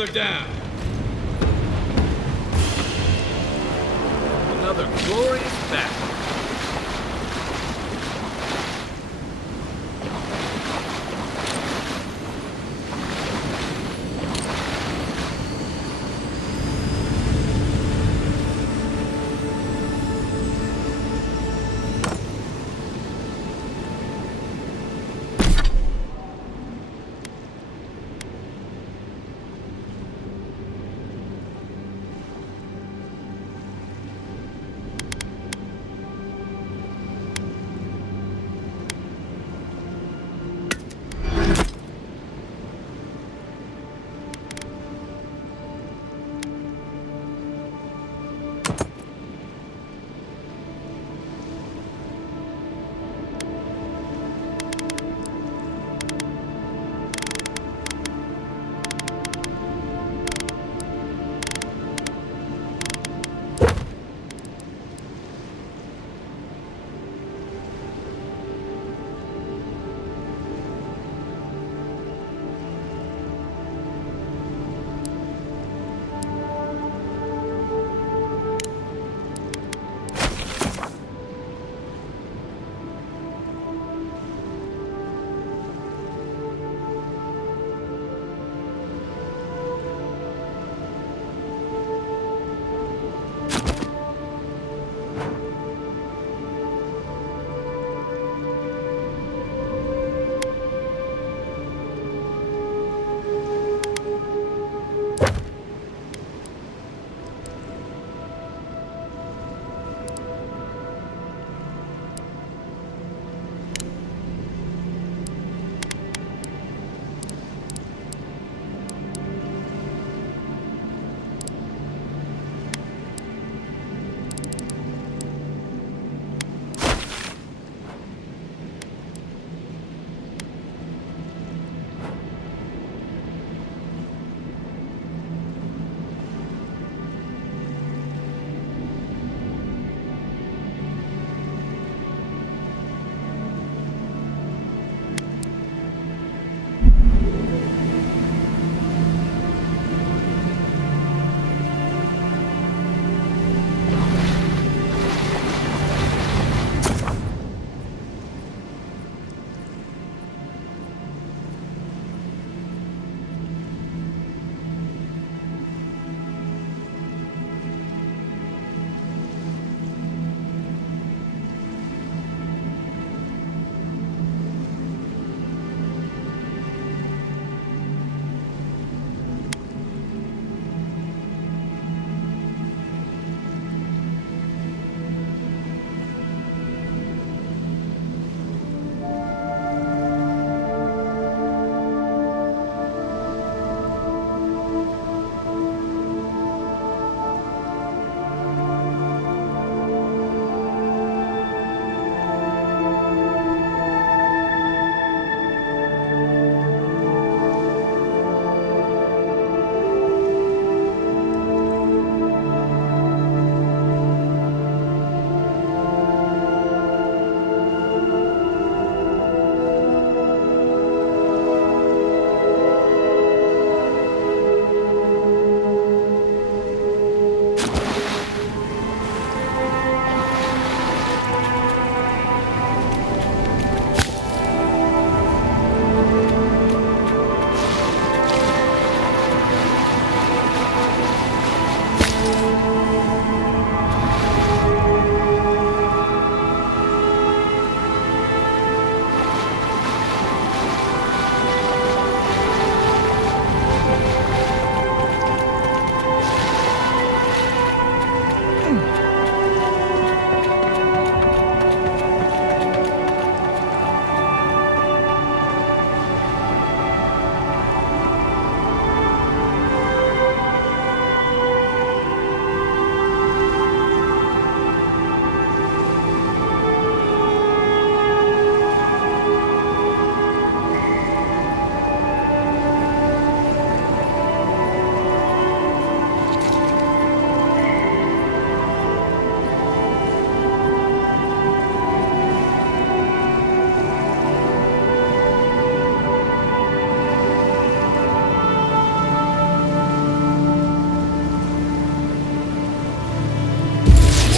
Another down. Another glorious battle.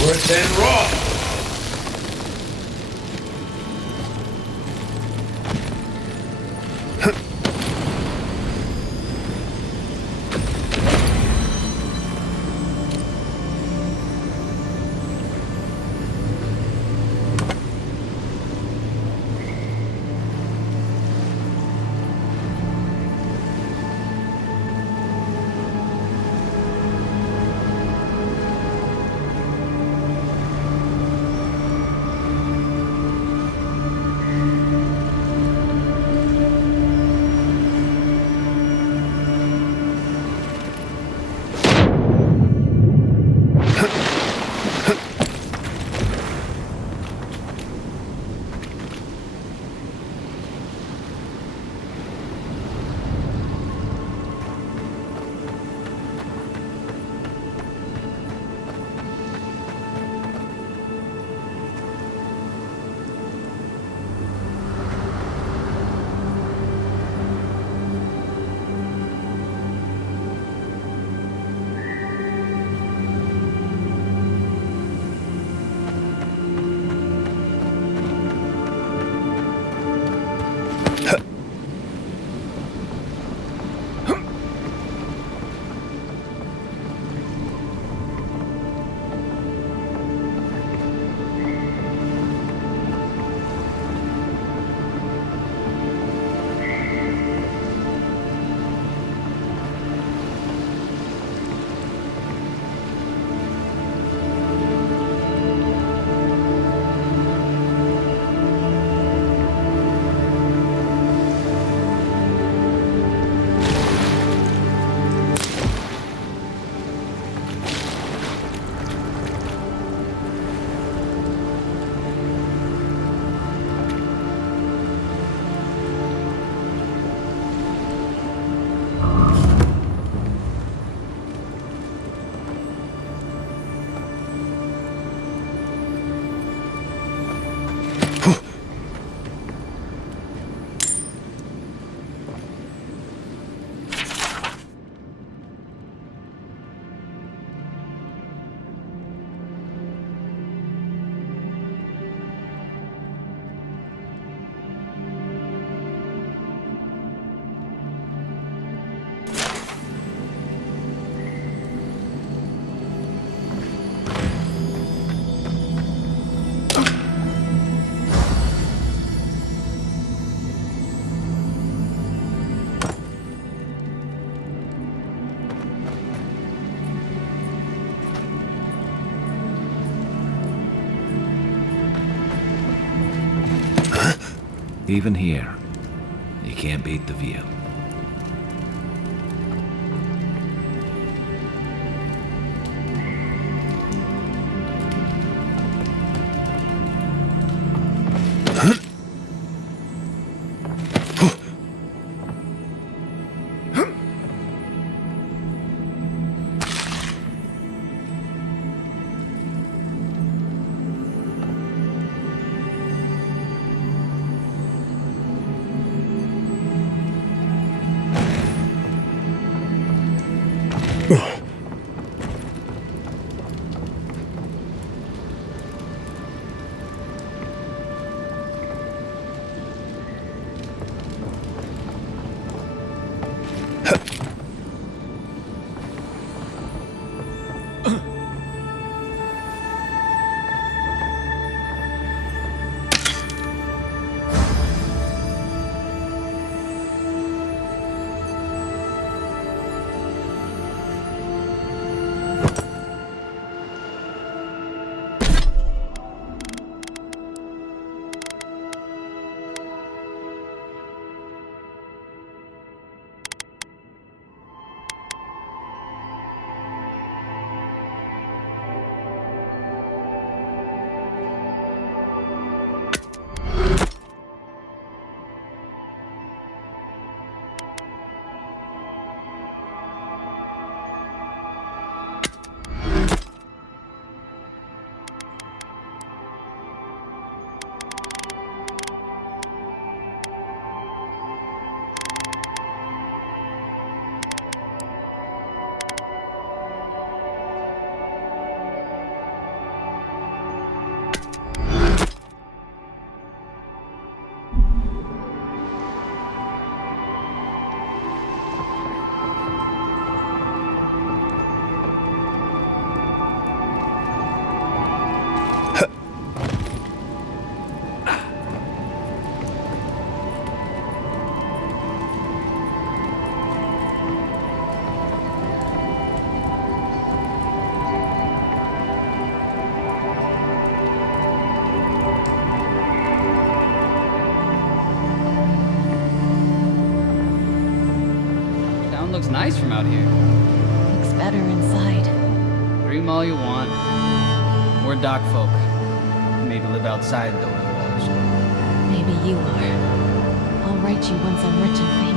Worse than raw. Even here, you can't beat the view. nice from out here. Looks better inside. Dream all you want. We're dock folk. Made to live outside those walls. Maybe you are. I'll write you once I'm rich and famous.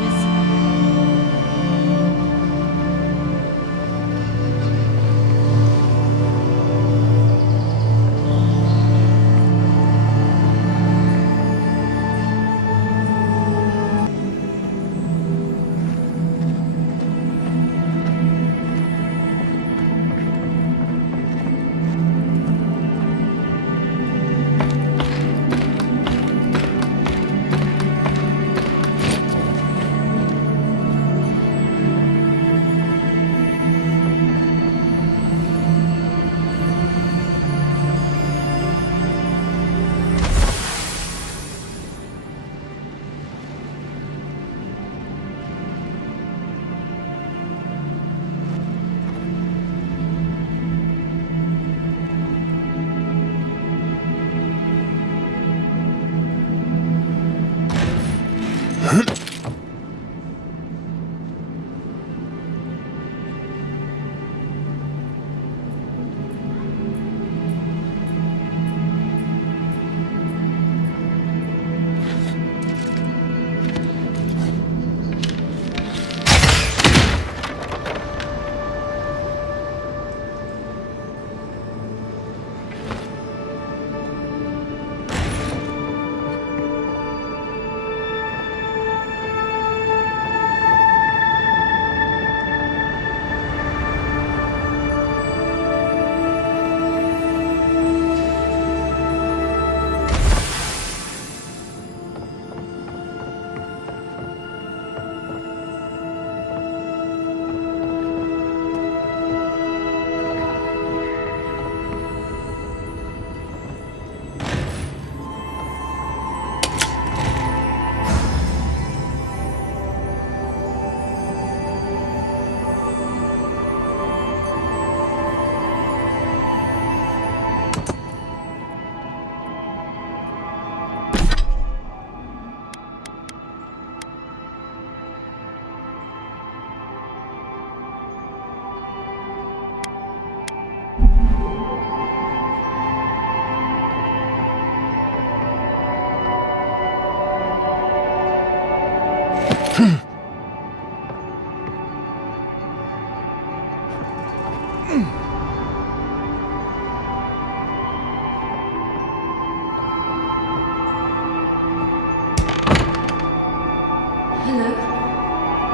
Hello?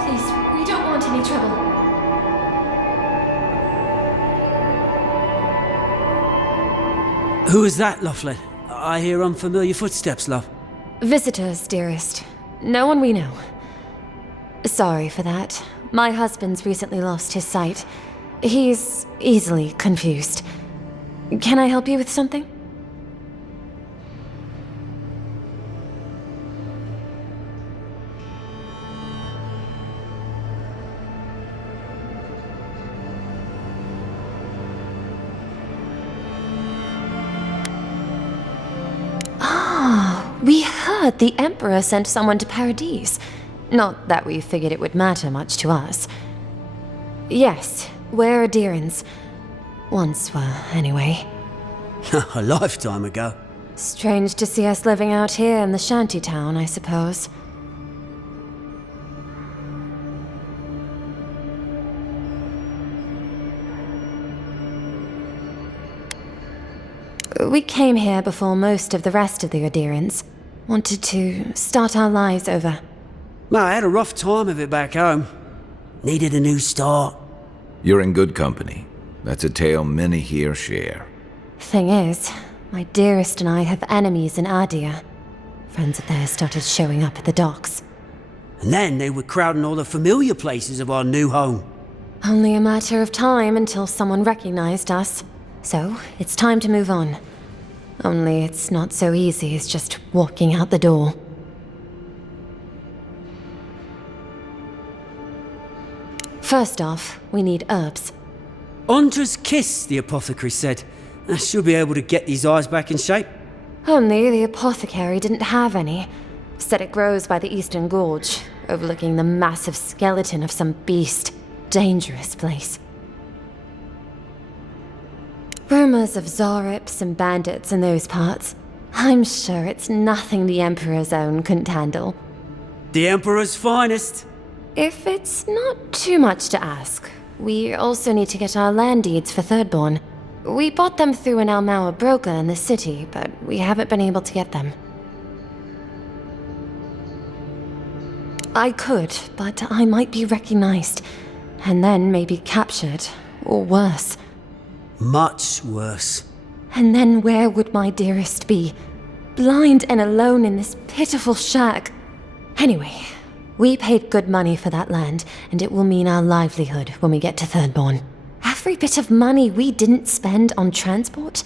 Please, we don't want any trouble. Who is that, Loughlin? I hear unfamiliar footsteps, love. Visitors, dearest. No one we know. Sorry for that. My husband's recently lost his sight. He's easily confused. Can I help you with something? We heard the Emperor sent someone to Paradise. Not that we figured it would matter much to us. Yes, we're Edirans. Once were, anyway. A lifetime ago. Strange to see us living out here in the shanty town, I suppose. We came here before most of the rest of the Edirans. Wanted to start our lives over. Well, I had a rough time of it back home. Needed a new start. You're in good company. That's a tale many here share. Thing is, my dearest and I have enemies in Adia. Friends of theirs started showing up at the docks. And then they were crowding all the familiar places of our new home. Only a matter of time until someone recognized us. So, it's time to move on. Only it's not so easy as just walking out the door. First off, we need herbs. Ondra's kiss, the apothecary said. I should be able to get these eyes back in shape. Only the apothecary didn't have any. Said it grows by the Eastern Gorge, overlooking the massive skeleton of some beast. Dangerous place. Rumors of Zarips and bandits in those parts. I'm sure it's nothing the Emperor's own couldn't handle. The Emperor's finest. If it's not too much to ask, we also need to get our land deeds for Thirdborn. We bought them through an Almaua broker in the city, but we haven't been able to get them. I could, but I might be recognized, and then maybe captured, or worse. Much worse. And then where would my dearest be? Blind and alone in this pitiful shack. Anyway, we paid good money for that land, and it will mean our livelihood when we get to Thirdborn. Every bit of money we didn't spend on transport,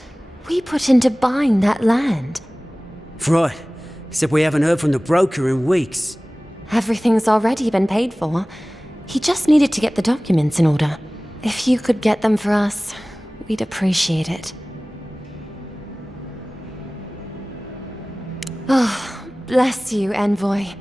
we put into buying that land. Right. Except we haven't heard from the broker in weeks. Everything's already been paid for. He just needed to get the documents in order. If you could get them for us, we'd appreciate it. Oh, bless you, Envoy.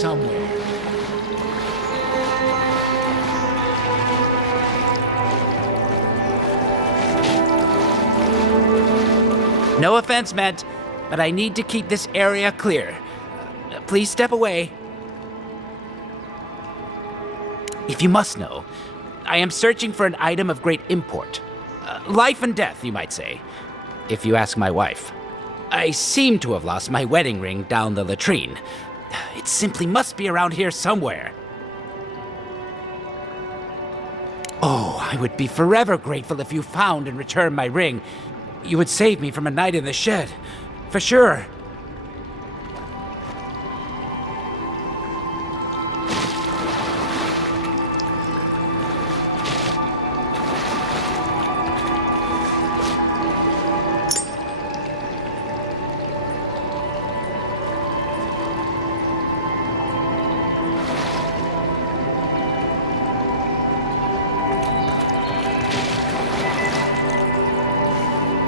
somewhere. No offense meant, but I need to keep this area clear. Please step away. If you must know, I am searching for an item of great import. Life and death, you might say, if you ask my wife. I seem to have lost my wedding ring down the latrine. It simply must be around here somewhere. Oh, I would be forever grateful if you found and returned my ring. You would save me from a night in the shed, for sure.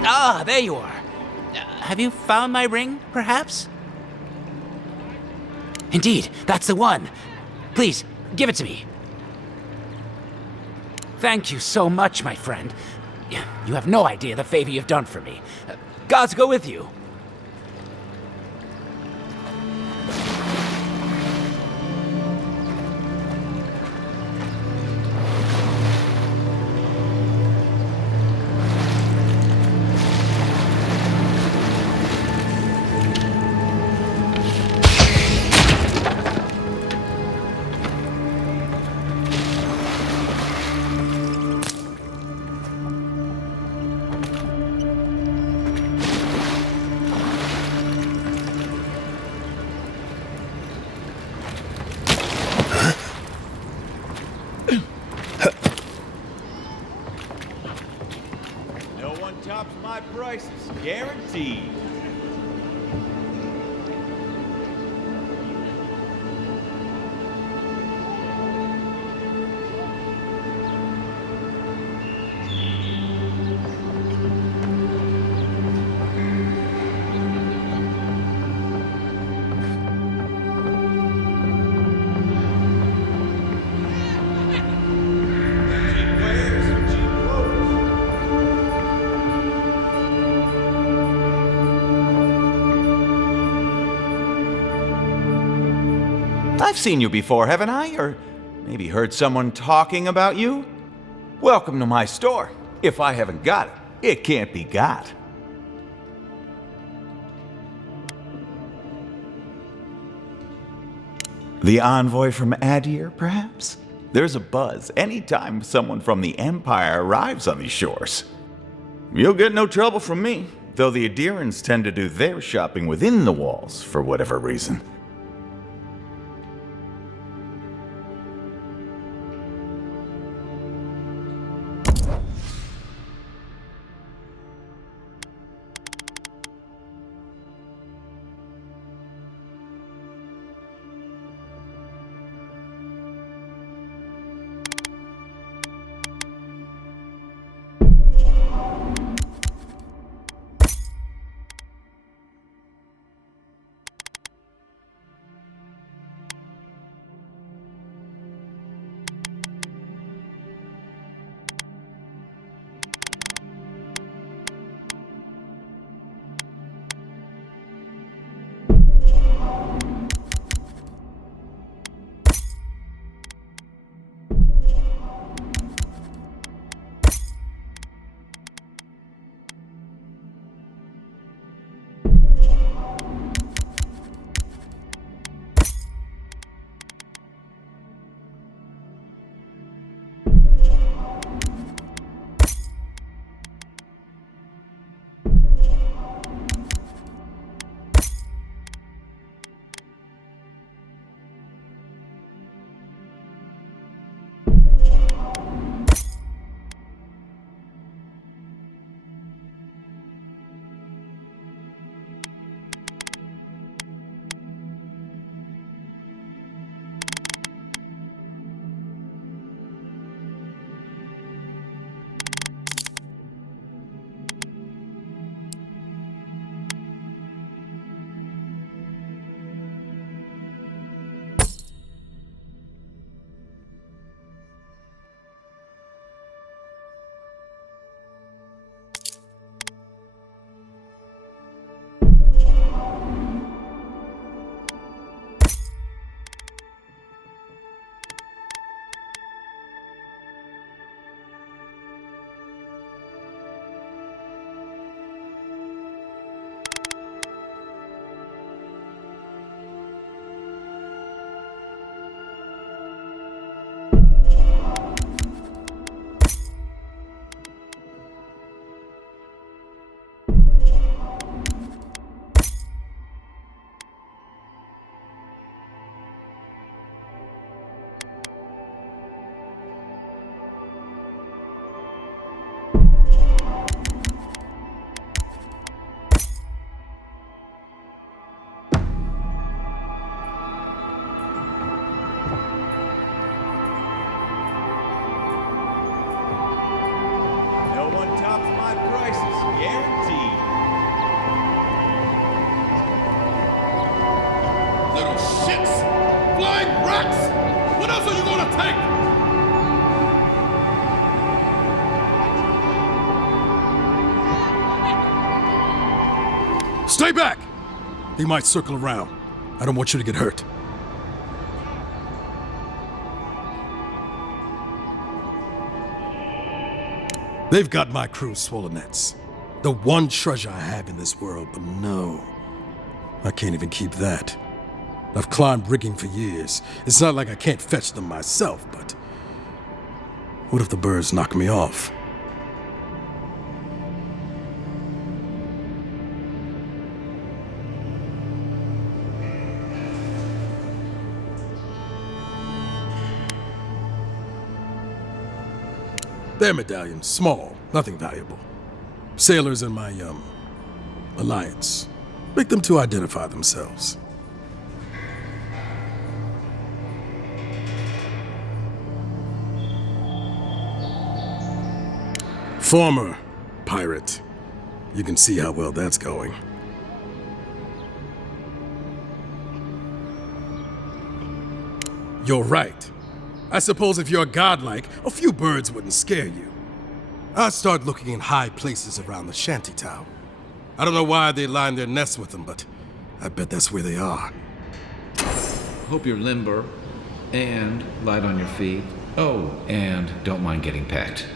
Ah, there you are. Have you found my ring, perhaps? Indeed, that's the one. Please, give it to me. Thank you so much, my friend. You have no idea the favor you've done for me. Gods go with you. No one tops my prices, guaranteed. I've seen you before, haven't I? Or maybe heard someone talking about you? Welcome to my store. If I haven't got it, it can't be got. The envoy from Adir, perhaps? There's a buzz anytime someone from the Empire arrives on these shores. You'll get no trouble from me, though the Adirans tend to do their shopping within the walls for whatever reason. Justified prices, guaranteed. Little shits! Flying rats! What else are you gonna take? Stay back! They might circle around. I don't want you to get hurt. They've got my crew's swollen nets. The one treasure I have in this world, but no. I can't even keep that. I've climbed rigging for years. It's not like I can't fetch them myself, but... what if the birds knock me off? Their medallions, small, nothing valuable. Sailors in my, alliance. Make them to identify themselves. Former pirate. You can see how well that's going. You're right. I suppose if you're godlike, a few birds wouldn't scare you. I'd start looking in high places around the shantytown. I don't know why they line their nests with them, but I bet that's where they are. Hope you're limber and light on your feet. Oh, and don't mind getting pecked.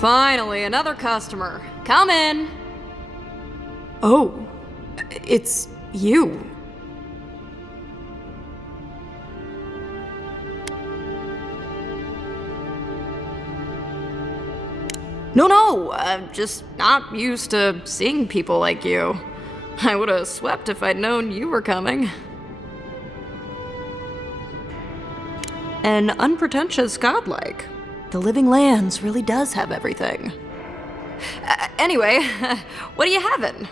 Finally, another customer. Come in. Oh, it's you. No, I'm just not used to seeing people like you. I would have swept if I'd known you were coming. An unpretentious godlike. The Living Lands really does have everything. Anyway, what are you having?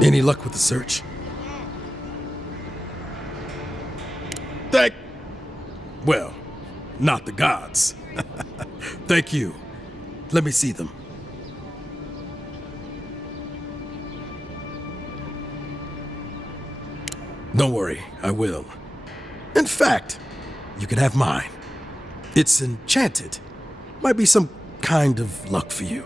Any luck with the search? Well, not the gods. Thank you. Let me see them. Don't worry, I will. In fact, you can have mine. It's enchanted. Might be some kind of luck for you.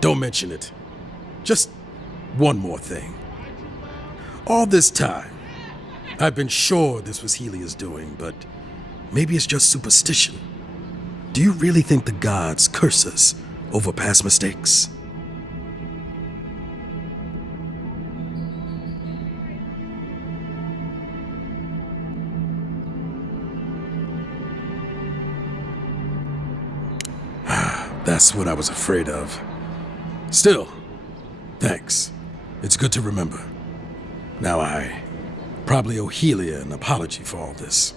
Don't mention it. Just one more thing. All this time, I've been sure this was Helia's doing, but maybe it's just superstition. Do you really think the gods curse us over past mistakes? That's what I was afraid of. Still, thanks. It's good to remember. Now I probably owe Helia an apology for all this.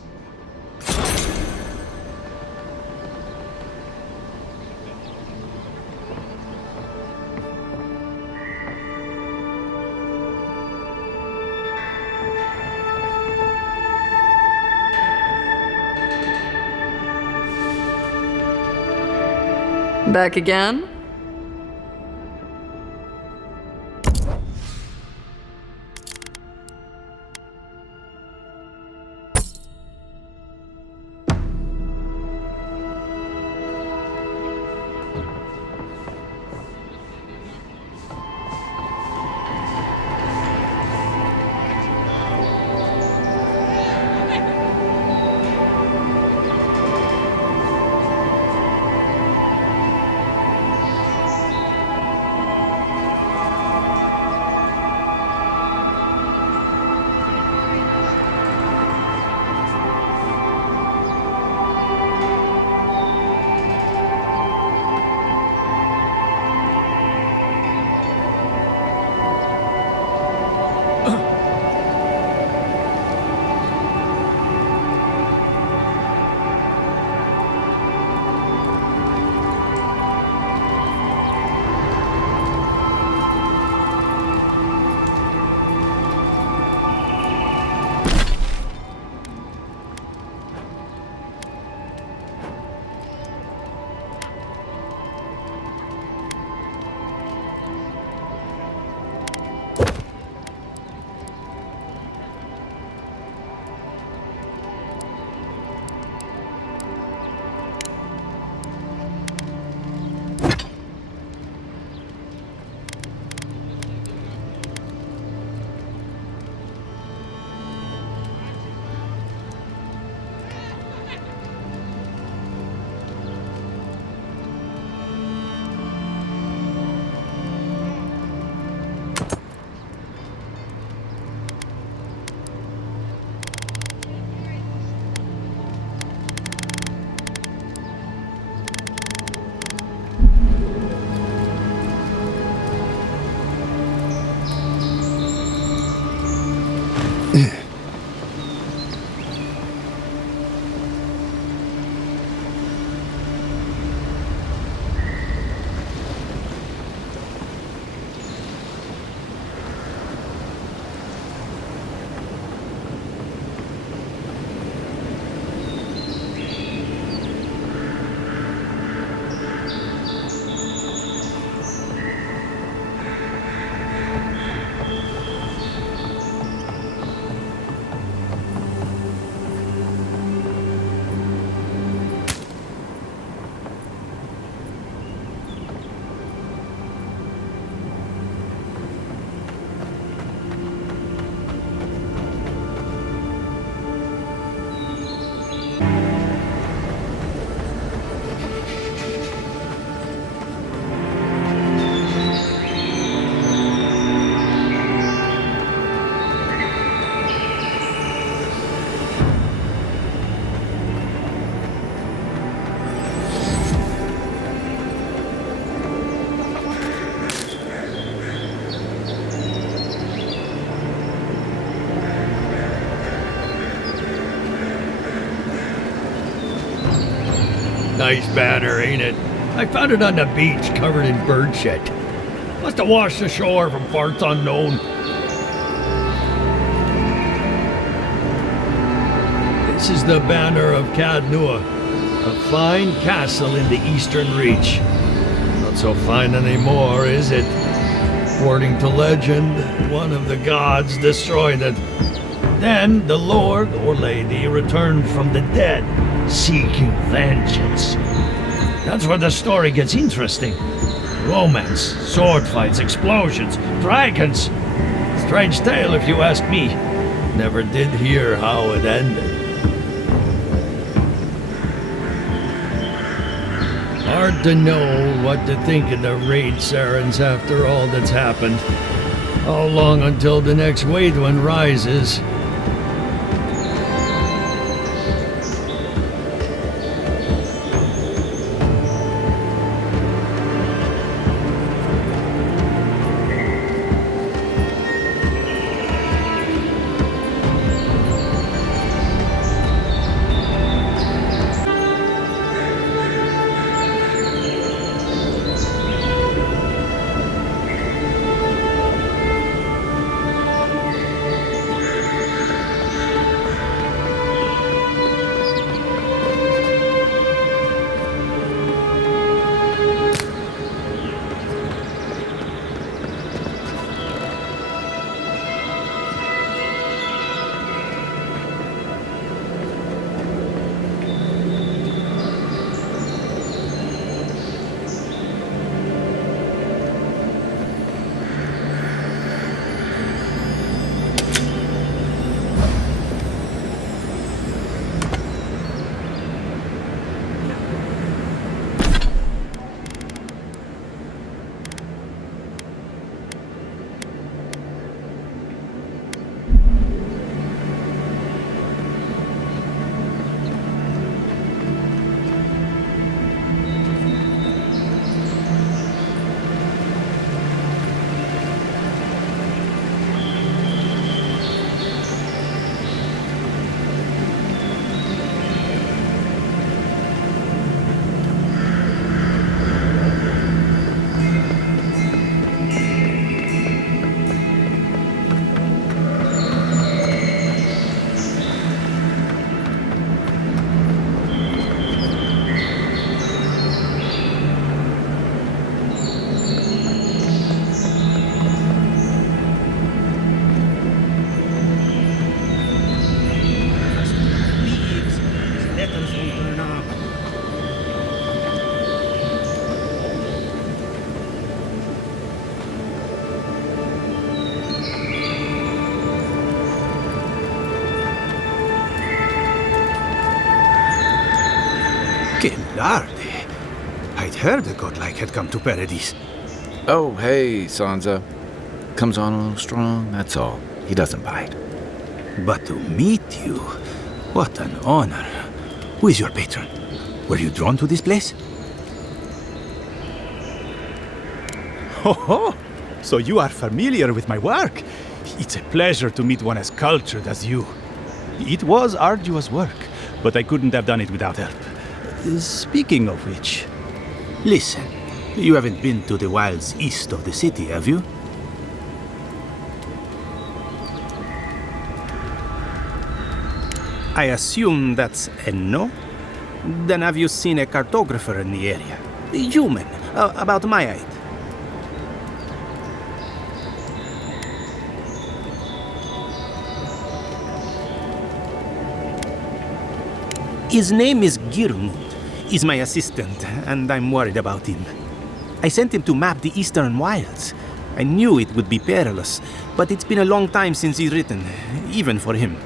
Back again? Nice banner, ain't it? I found it on the beach, covered in bird shit. Must have washed ashore from parts unknown. This is the banner of Cadnua, a fine castle in the Eastern Reach. Not so fine anymore, is it? According to legend, one of the gods destroyed it. Then the lord or lady returned from the dead, seeking vengeance. That's where the story gets interesting. Romance, sword fights, explosions, dragons. Strange tale if you ask me. Never did hear how it ended. Hard to know what to think of the raid sirens after all that's happened. How long until the next wave one rises? Lardy. I'd heard a godlike had come to Paradise. Oh, hey, Sansa. Comes on a little strong, that's all. He doesn't bite. But to meet you, what an honor. Who is your patron? Were you drawn to this place? Ho ho! So you are familiar with my work? It's a pleasure to meet one as cultured as you. It was arduous work, but I couldn't have done it without help. Speaking of which, listen, you haven't been to the wilds east of the city, have you? I assume that's a no? Then have you seen a cartographer in the area? A human, about my height. His name is Girmund. He's my assistant, and I'm worried about him. I sent him to map the eastern wilds. I knew it would be perilous, but it's been a long time since he's written, even for him.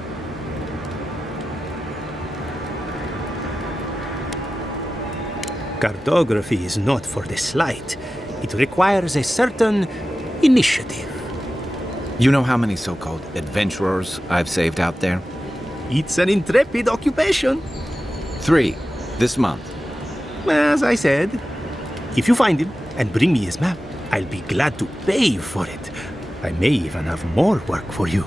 Cartography is not for the slight. It requires a certain initiative. You know how many so-called adventurers I've saved out there? It's an intrepid occupation. 3, this month. As I said, if you find him and bring me his map, I'll be glad to pay you for it. I may even have more work for you.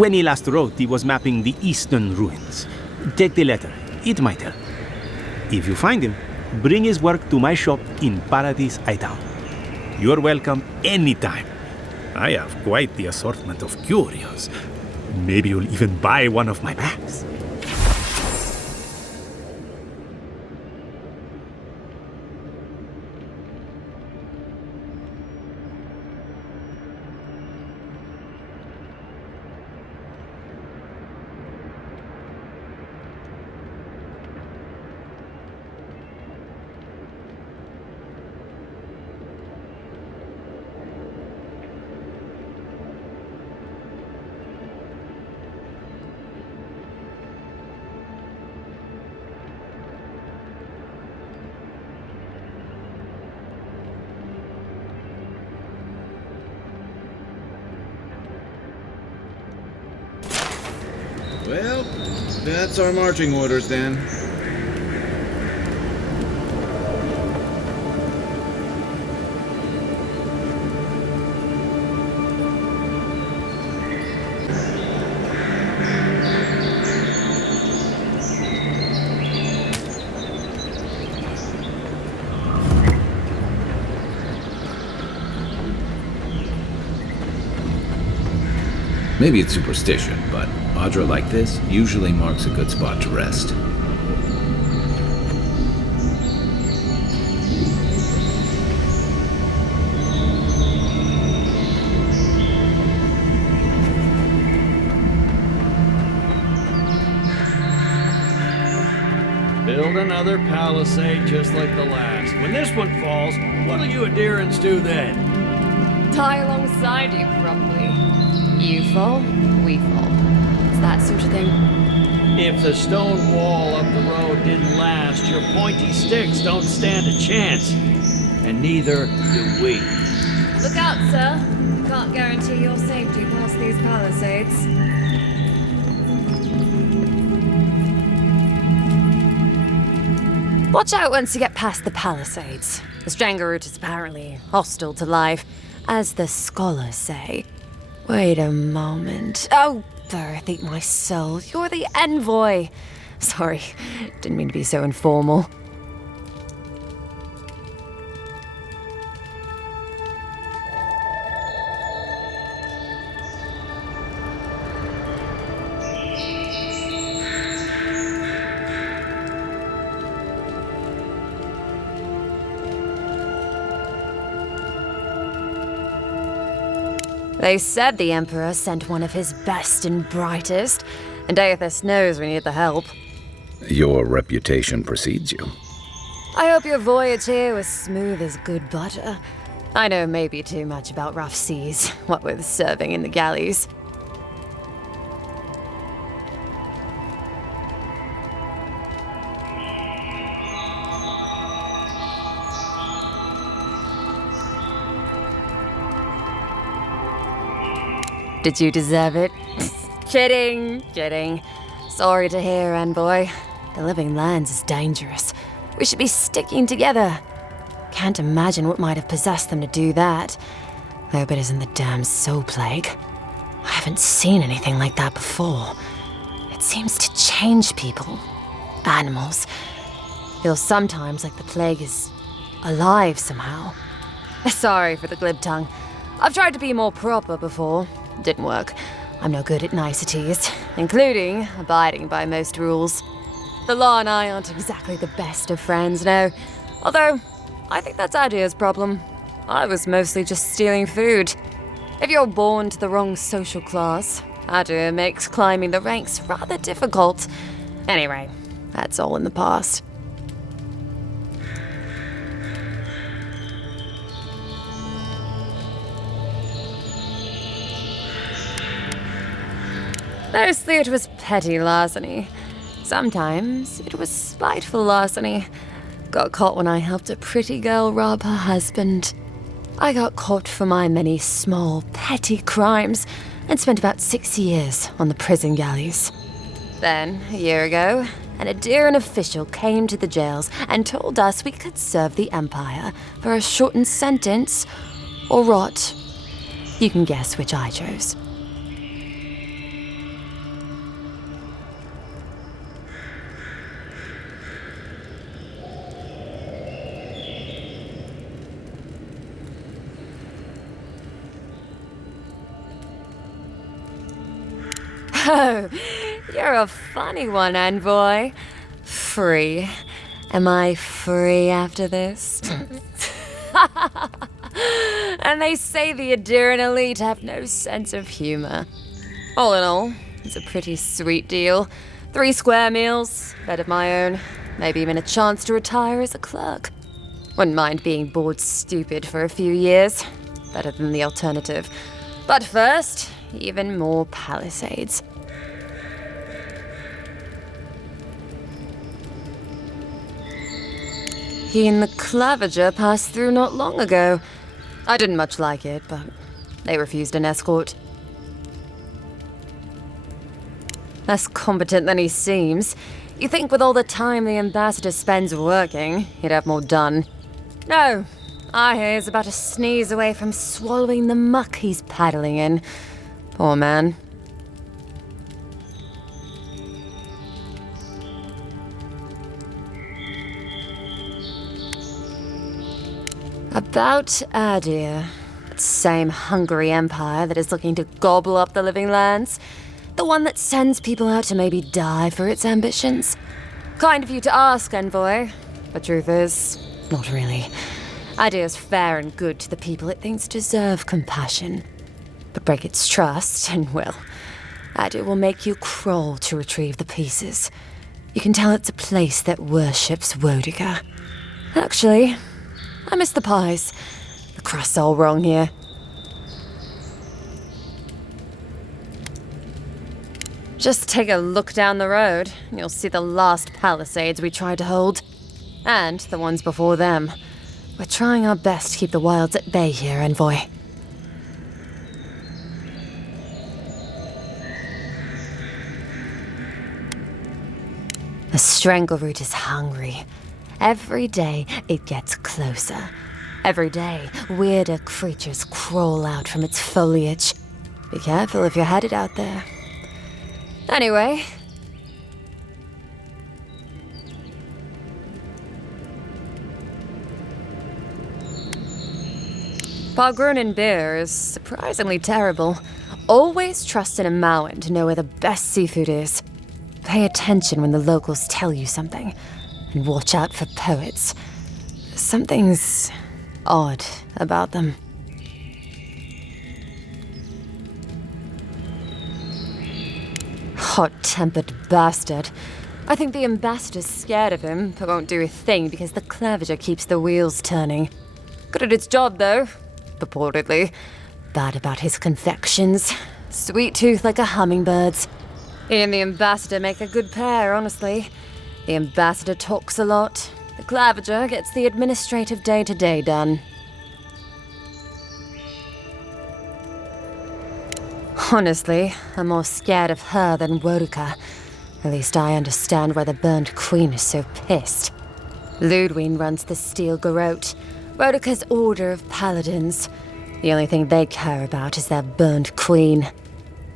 When he last wrote, he was mapping the eastern ruins. Take the letter. It might help. If you find him, bring his work to my shop in Paradise Island. You're welcome anytime. I have quite the assortment of curios. Maybe you'll even buy one of my maps. Well, that's our marching orders then. Maybe it's superstition, but Audra like this usually marks a good spot to rest. Build another palisade just like the last. When this one falls, what'll you adherents do then? Die alongside you, probably. You fall, we fall. It's that sort of thing. If the stone wall up the road didn't last, your pointy sticks don't stand a chance. And neither do we. Look out, sir. We can't guarantee your safety past these palisades. Watch out once you get past the palisades. The Stranger route is apparently hostile to life, as the scholars say. Wait a moment. Oh, Birth, eat my soul. You're the envoy. Sorry, didn't mean to be so informal. They said the Emperor sent one of his best and brightest, and Aethys knows we need the help. Your reputation precedes you. I hope your voyage here was smooth as good butter. I know maybe too much about rough seas, what with serving in the galleys. Did you deserve it? Kidding, kidding. Sorry to hear, envoy. The living lands is dangerous. We should be sticking together. Can't imagine what might have possessed them to do that. I hope it isn't the damn soul plague. I haven't seen anything like that before. It seems to change people. Animals. Feels sometimes like the plague is alive somehow. Sorry for the glib tongue. I've tried to be more proper before. Didn't work. I'm no good at niceties, including abiding by most rules. The law and I aren't exactly the best of friends, no. Although, I think that's Adir's problem. I was mostly just stealing food. If you're born to the wrong social class, Adir makes climbing the ranks rather difficult. Anyway, that's all in the past. Mostly it was petty larceny. Sometimes it was spiteful larceny. Got caught when I helped a pretty girl rob her husband. I got caught for my many small, petty crimes and spent about 6 years on the prison galleys. Then, a year ago, an Ediran official came to the jails and told us we could serve the Empire for a shortened sentence or rot. You can guess which I chose. Oh, you're a funny one, envoy. Free. Am I free after this? And they say the Ediran elite have no sense of humor. All in all, it's a pretty sweet deal. 3 square meals, bed of my own, maybe even a chance to retire as a clerk. Wouldn't mind being bored stupid for a few years. Better than the alternative. But first, even more palisades. He and the Clavager passed through not long ago. I didn't much like it, but they refused an escort. Less competent than he seems. You think with all the time the ambassador spends working, he'd have more done. No, I hear he's about to sneeze away from swallowing the muck he's paddling in. Poor man. About Adir. Same hungry empire that is looking to gobble up the living lands. The one that sends people out to maybe die for its ambitions. Kind of you to ask, envoy. But truth is, not really. Adir's fair and good to the people it thinks deserve compassion. But break its trust, and well, Adir will make you crawl to retrieve the pieces. You can tell it's a place that worships Wodica. Actually, I miss the pies. The crust's all wrong here. Just take a look down the road, and you'll see the last palisades we tried to hold. And the ones before them. We're trying our best to keep the wilds at bay here, envoy. The Strangleroot is hungry. Every day, it gets closer. Every day, weirder creatures crawl out from its foliage. Be careful if you're headed out there. Anyway. Pargrunin beer is surprisingly terrible. Always trust in a Mauen to know where the best seafood is. Pay attention when the locals tell you something. And watch out for poets. Something's odd about them. Hot-tempered bastard. I think the ambassador's scared of him, but won't do a thing because the Clavager keeps the wheels turning. Good at its job, though. Purportedly. Bad about his confections. Sweet tooth like a hummingbird's. He and the ambassador make a good pair, honestly. The ambassador talks a lot. The Clavager gets the administrative day-to-day done. Honestly, I'm more scared of her than Wodica. At least I understand why the Burned Queen is so pissed. Ludwine runs the Steel Garrote, Wodica's Order of Paladins. The only thing they care about is their Burned Queen.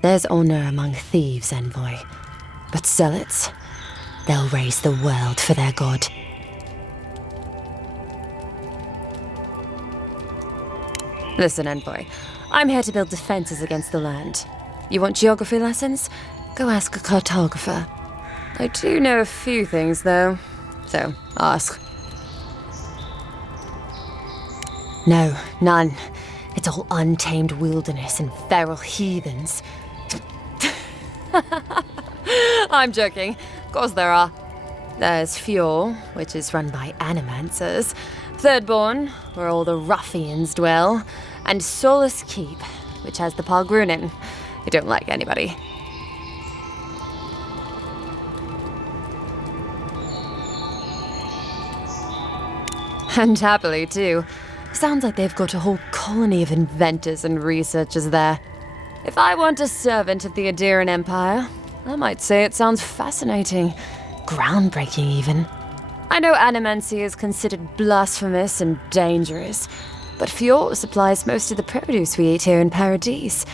There's honor among thieves, envoy. But zealots, they'll raise the world for their god. Listen, envoy. I'm here to build defenses against the land. You want geography lessons? Go ask a cartographer. I do know a few things, though. So, ask. No, none. It's all untamed wilderness and feral heathens. I'm joking. Of course there are. There's Fjord, which is run by animancers. Thirdborn, where all the ruffians dwell. And Solus Keep, which has the Pargrunin, who don't like anybody. And happily, too. Sounds like they've got a whole colony of inventors and researchers there. If I want a servant of the Ediran Empire, I might say it sounds fascinating. Groundbreaking, even. I know animancy is considered blasphemous and dangerous, but Fjord supplies most of the produce we eat here in Paradise.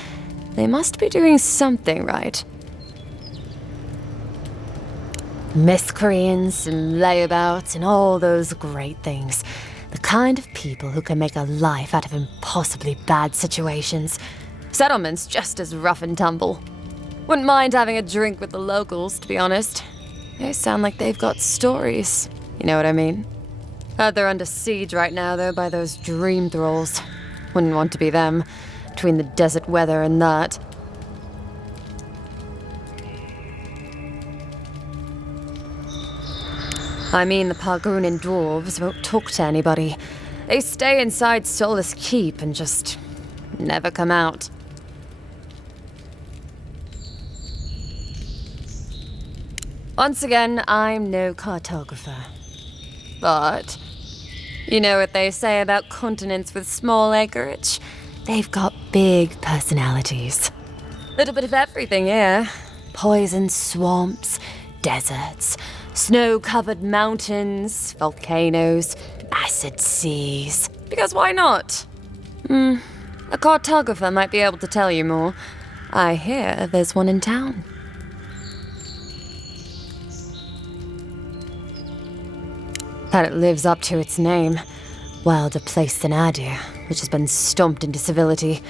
They must be doing something right. Miscreants and layabouts and all those great things. The kind of people who can make a life out of impossibly bad situations. Settlements just as rough and tumble. Wouldn't mind having a drink with the locals, to be honest. They sound like they've got stories. You know what I mean? Heard they're under siege right now, though, by those dream thralls. Wouldn't want to be them, between the desert weather and that. I mean, the Pargunan dwarves won't talk to anybody. They stay inside Solace Keep and just never come out. Once again, I'm no cartographer. But you know what they say about continents with small acreage? They've got big personalities. Little bit of everything here. Poison swamps, deserts, snow-covered mountains, volcanoes, acid seas. Because why not? A cartographer might be able to tell you more. I hear there's one in town. That it lives up to its name. Wilder place than Adir, which has been stomped into civility.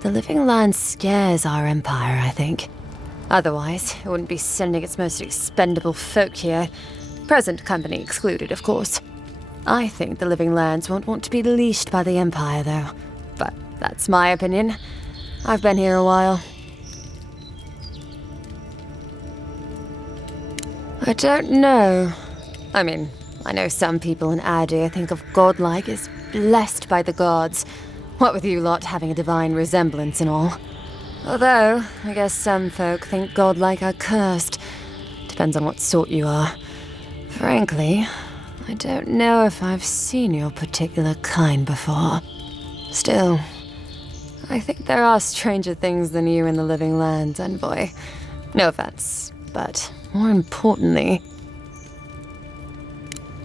The living land scares our empire, I think. Otherwise, it wouldn't be sending its most expendable folk here. Present company excluded, of course. I think the living lands won't want to be leashed by the empire, though. But that's my opinion. I've been here a while. I don't know. I mean, I know some people in Adir think of godlike as blessed by the gods. What with you lot having a divine resemblance and all. Although, I guess some folk think godlike are cursed. Depends on what sort you are. Frankly, I don't know if I've seen your particular kind before. Still, I think there are stranger things than you in the living lands, envoy. No offense, but more importantly...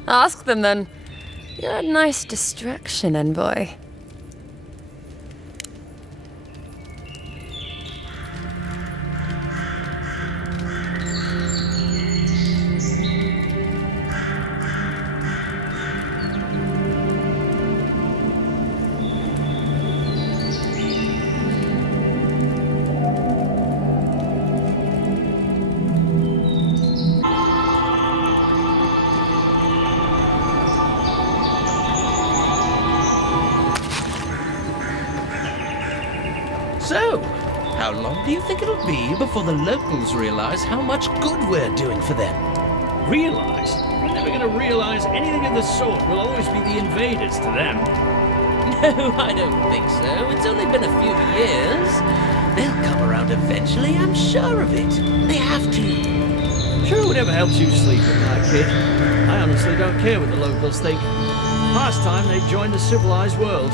Ask them then. You're a nice distraction, envoy. So, how long do you think it'll be before the locals realize how much good we're doing for them? Realize? We're never gonna realize anything of the sort. We'll always be the invaders to them. No, I don't think so. It's only been a few years. They'll come around eventually, I'm sure of it. They have to. Sure, whatever helps you sleep at night, kid. I honestly don't care what the locals think. Last time they joined the civilized world.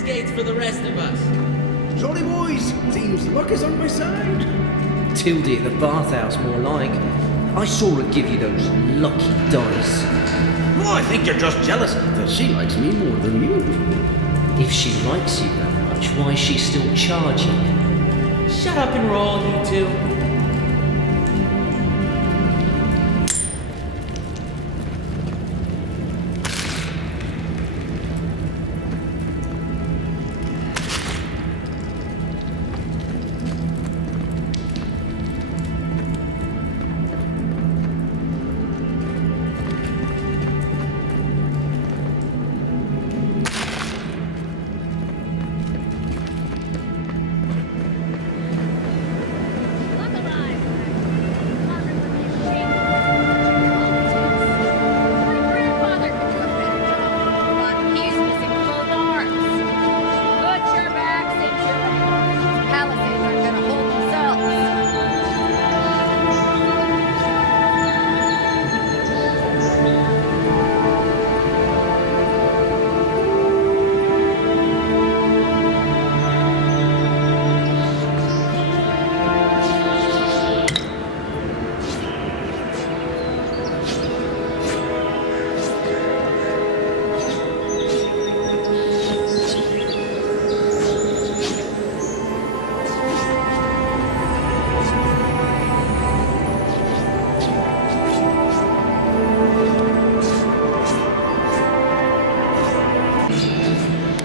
skates for the rest of us. Sorry, boys. Seems luck is on my side. Tildy at the bathhouse, more like. I saw her give you those lucky dice. Oh, I think you're just jealous that she likes me more than you. If she likes you that much, why is she still charging? Shut up and roll, you two.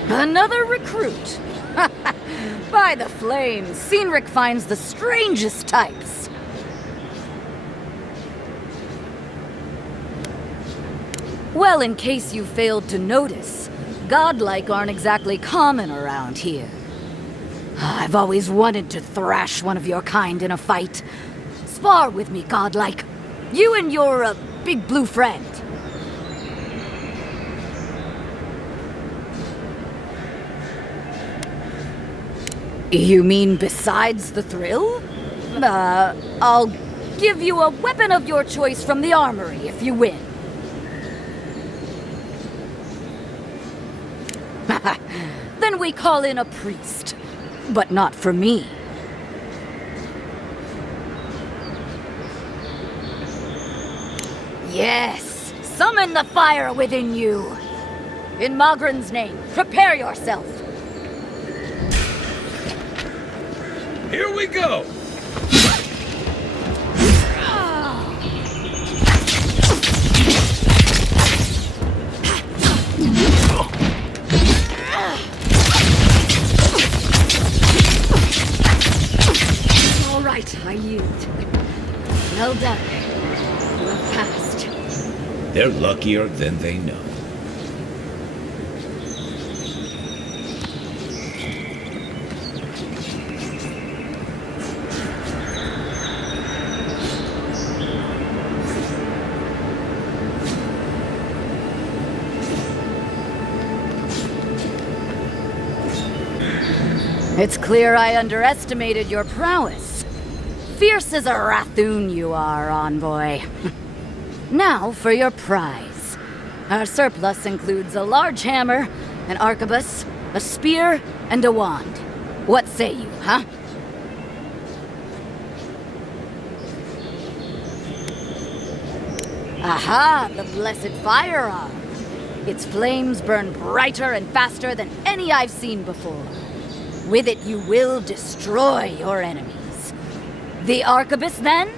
Another recruit. By the flames, Cynric finds the strangest types. Well, in case you failed to notice, godlike aren't exactly common around here. I've always wanted to thrash one of your kind in a fight. Spar with me, godlike. You and your, big blue friend. You mean besides the thrill? I'll give you a weapon of your choice from the armory if you win. Then we call in a priest. But not for me. Yes, summon the fire within you. In Magrin's name, prepare yourself. Here we go! All right, I yield. Well done. You have passed. They're luckier than they know. It's clear I underestimated your prowess. Fierce as a Rathoon you are, envoy. Now for your prize. Our surplus includes a large hammer, an arquebus, a spear, and a wand. What say you, huh? Aha, the blessed firearm. Its flames burn brighter and faster than any I've seen before. With it, you will destroy your enemies. The arquebus, then?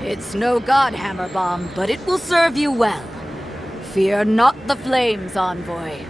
It's no godhammer bomb, but it will serve you well. Fear not the flames, envoy.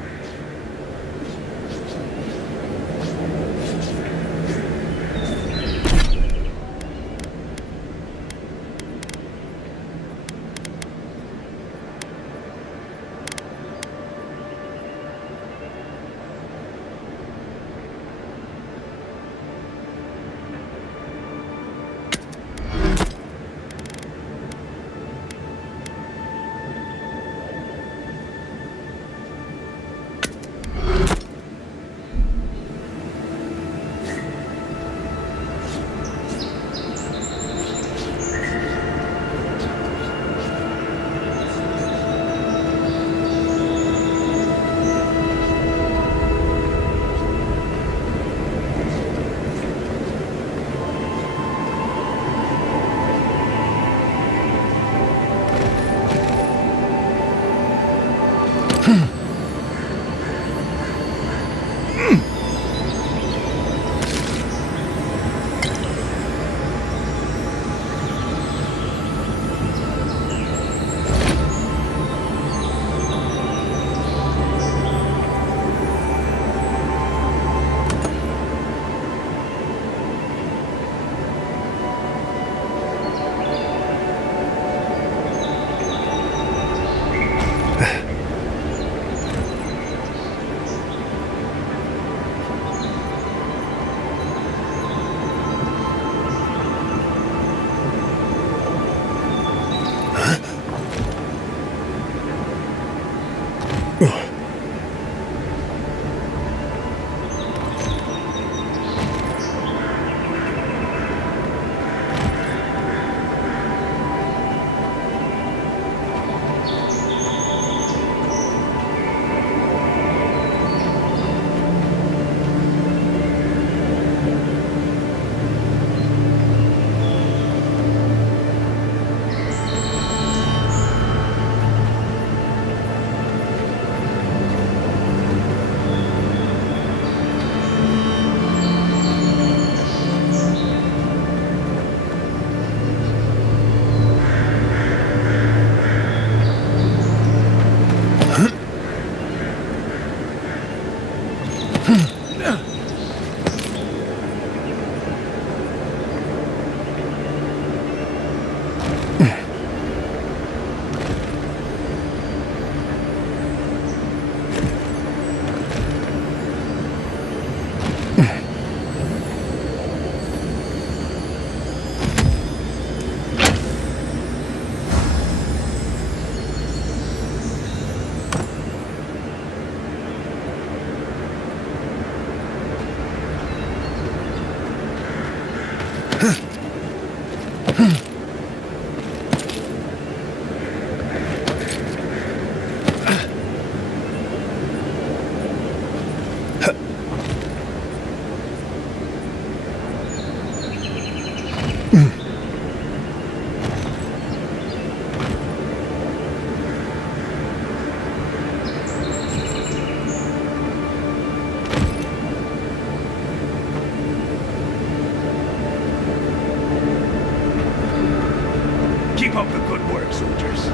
Keep up the good work, soldiers.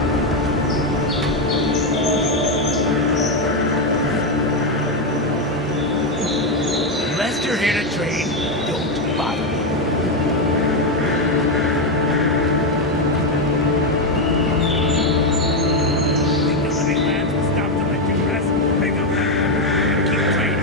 Unless you're here to train, don't bother me. Think the living lands will stop to let you rest? Pick up that and keep training.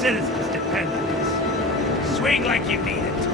Citizens depend on this. Swing like you mean it.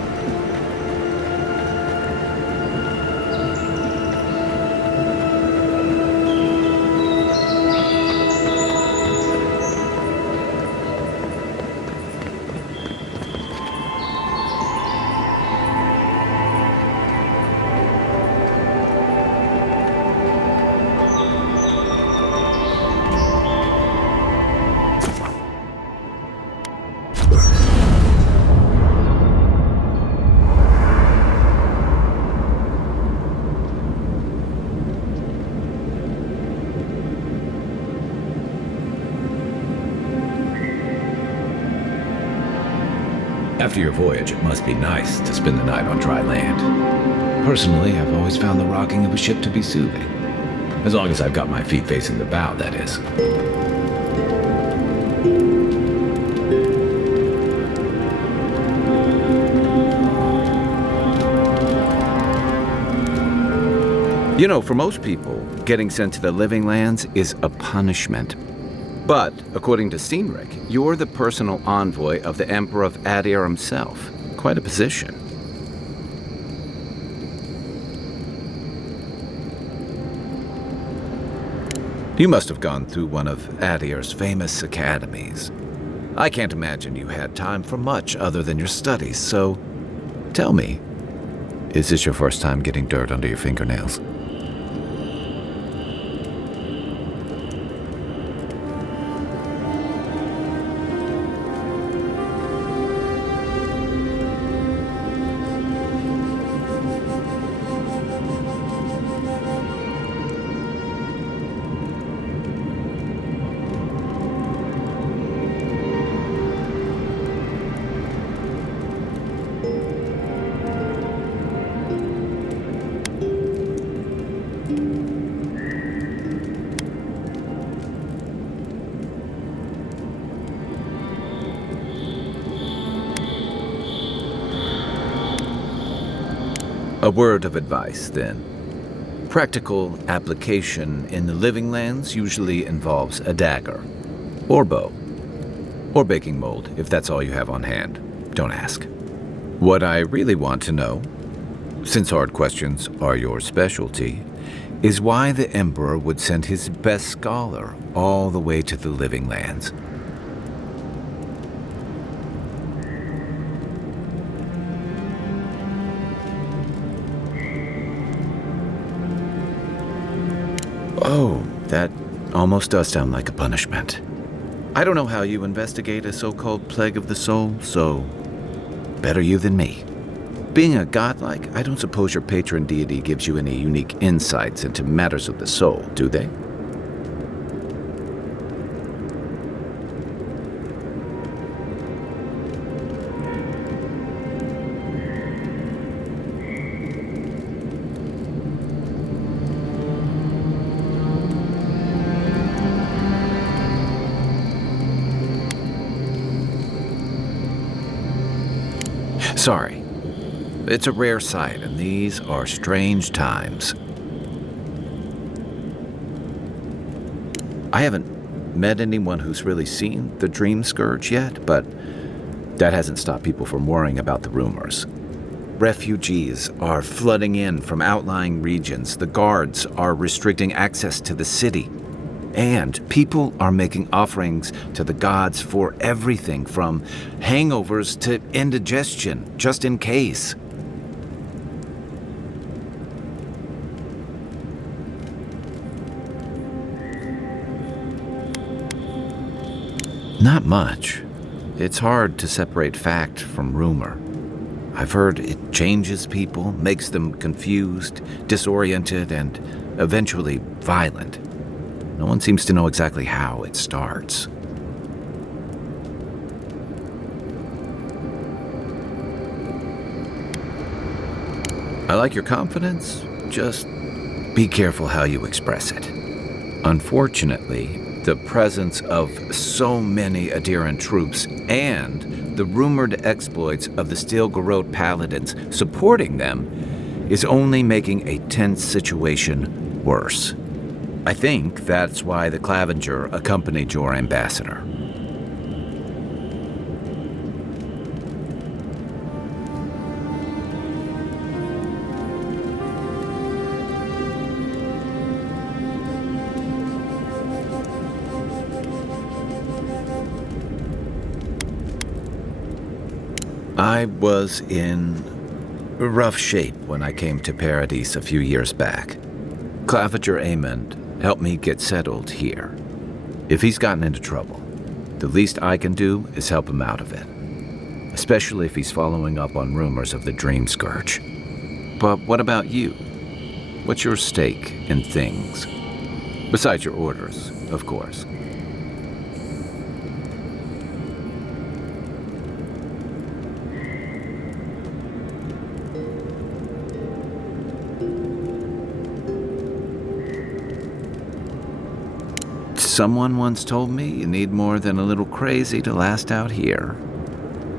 After your voyage, it must be nice to spend the night on dry land. Personally, I've always found the rocking of a ship to be soothing. As long as I've got my feet facing the bow, that is. You know, for most people, getting sent to the living lands is a punishment. But, according to Steenrick, you're the personal envoy of the Emperor of Edир himself. Quite a position. You must have gone through one of Edir's famous academies. I can't imagine you had time for much other than your studies, so tell me, is this your first time getting dirt under your fingernails? A word of advice, then. Practical application in the living lands usually involves a dagger, or bow, or baking mold, if that's all you have on hand. Don't ask. What I really want to know, since hard questions are your specialty, is why the Emperor would send his best scholar all the way to the living lands. Oh, that almost does sound like a punishment. I don't know how you investigate a so-called plague of the soul, so better you than me. Being a godlike, I don't suppose your patron deity gives you any unique insights into matters of the soul, do they? Sorry. It's a rare sight, and these are strange times. I haven't met anyone who's really seen the Dream Scourge yet, but that hasn't stopped people from worrying about the rumors. Refugees are flooding in from outlying regions. The guards are restricting access to the city. And people are making offerings to the gods for everything from hangovers to indigestion, just in case. Not much. It's hard to separate fact from rumor. I've heard it changes people, makes them confused, disoriented, and eventually violent. No one seems to know exactly how it starts. I like your confidence, just be careful how you express it. Unfortunately, the presence of so many Ediran troops and the rumored exploits of the Steel Garrote paladins supporting them is only making a tense situation worse. I think that's why the Clavenger accompanied your ambassador. I was in rough shape when I came to Paradise a few years back. Clavenger Amond helped me get settled here. If he's gotten into trouble, the least I can do is help him out of it. Especially if he's following up on rumors of the Dream Scourge. But what about you? What's your stake in things? Besides your orders, of course. Someone once told me you need more than a little crazy to last out here.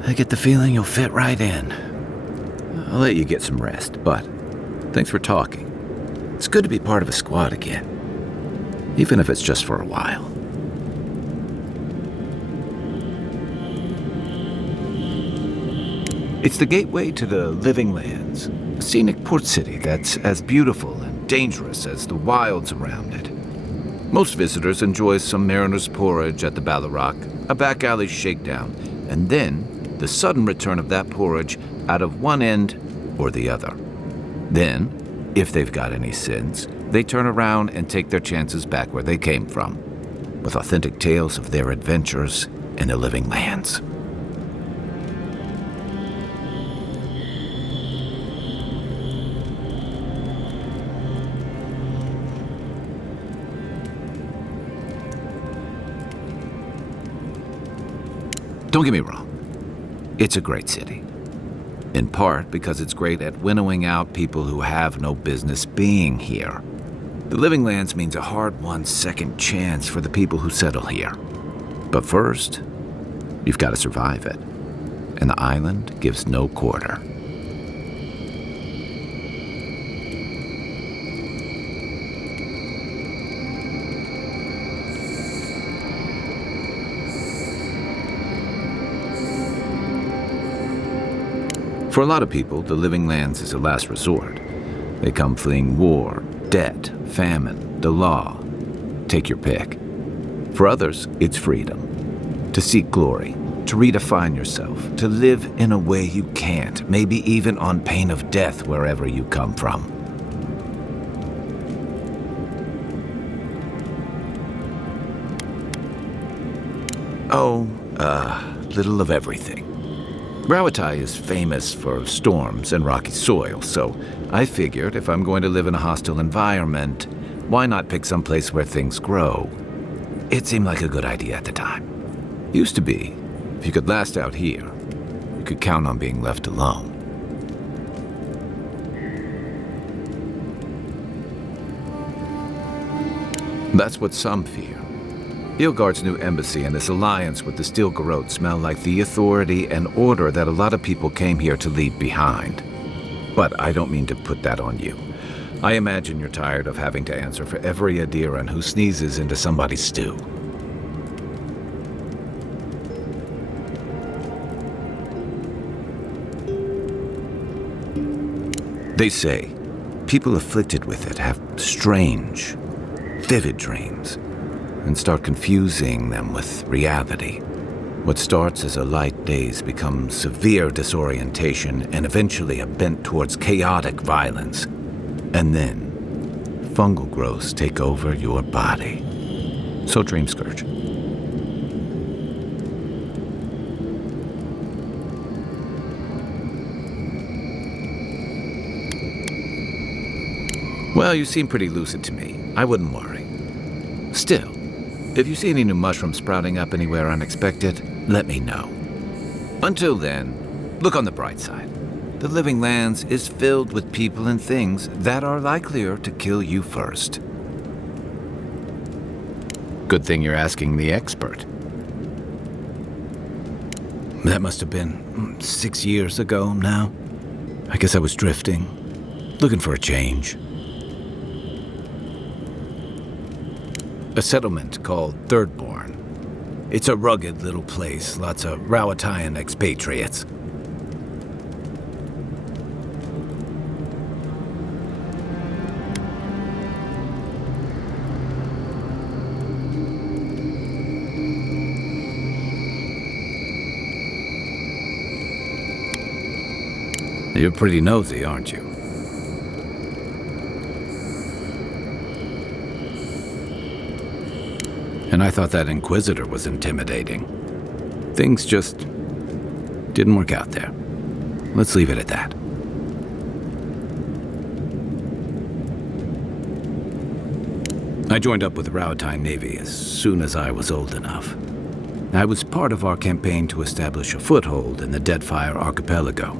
I get the feeling you'll fit right in. I'll let you get some rest, but thanks for talking. It's good to be part of a squad again, even if it's just for a while. It's the gateway to the living lands, a scenic port city that's as beautiful and dangerous as the wilds around it. Most visitors enjoy some mariner's porridge at the Ballarrock, a back alley shakedown, and then the sudden return of that porridge out of one end or the other. Then, if they've got any sins, they turn around and take their chances back where they came from, with authentic tales of their adventures in the living lands. Don't get me wrong, it's a great city. In part because it's great at winnowing out people who have no business being here. The living lands means a hard-won second chance for the people who settle here. But first, you've got to survive it. And the island gives no quarter. For a lot of people, the Living Lands is a last resort. They come fleeing war, debt, famine, the law. Take your pick. For others, it's freedom. To seek glory, to redefine yourself, to live in a way you can't, maybe even on pain of death wherever you come from. Oh, little of everything. Rawattai is famous for storms and rocky soil, so I figured if I'm going to live in a hostile environment, why not pick some place where things grow? It seemed like a good idea at the time. Used to be, if you could last out here, you could count on being left alone. That's what some fear. Ilgard's new embassy and this alliance with the Steel Garrote smell like the authority and order that a lot of people came here to leave behind. But I don't mean to put that on you. I imagine you're tired of having to answer for every Ediran who sneezes into somebody's stew. They say people afflicted with it have strange, vivid dreams and start confusing them with reality. What starts as a light daze becomes severe disorientation and eventually a bent towards chaotic violence. And then, fungal growths take over your body. So Dream Scourge. Well, you seem pretty lucid to me. I wouldn't worry. Still, if you see any new mushrooms sprouting up anywhere unexpected, let me know. Until then, look on the bright side. The Living Lands is filled with people and things that are likelier to kill you first. Good thing you're asking the expert. That must have been 6 years ago now. I guess I was drifting, looking for a change. A settlement called Thirdborn. It's a rugged little place, lots of Rawataian expatriates. You're pretty nosy, aren't you? And I thought that Inquisitor was intimidating. Things just didn't work out there. Let's leave it at that. I joined up with the Rawattai Navy as soon as I was old enough. I was part of our campaign to establish a foothold in the Deadfire Archipelago.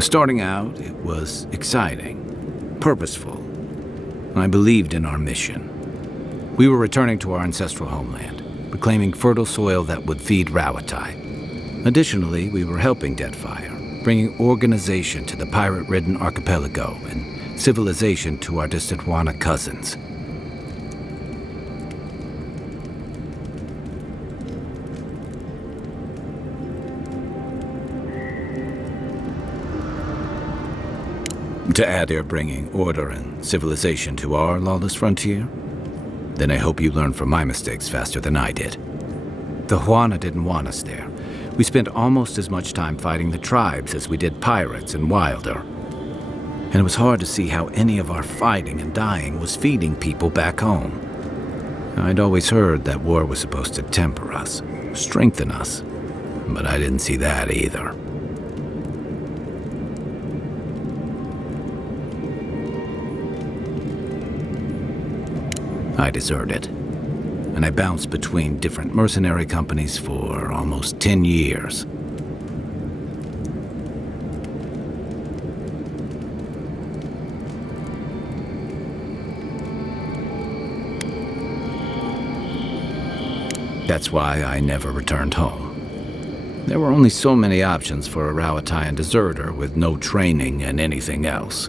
Starting out, it was exciting, purposeful, and I believed in our mission. We were returning to our ancestral homeland, reclaiming fertile soil that would feed Rawattai. Additionally, we were helping Deadfire, bringing organization to the pirate-ridden archipelago and civilization to our distant Wana cousins. To Adir bringing order and civilization to our lawless frontier? Then I hope you learn from my mistakes faster than I did. The Huana didn't want us there. We spent almost as much time fighting the tribes as we did pirates and Wilder. And it was hard to see how any of our fighting and dying was feeding people back home. I'd always heard that war was supposed to temper us, strengthen us, but I didn't see that either. I deserted, and I bounced between different mercenary companies for almost 10 years. That's why I never returned home. There were only so many options for a Rawataian deserter with no training and anything else.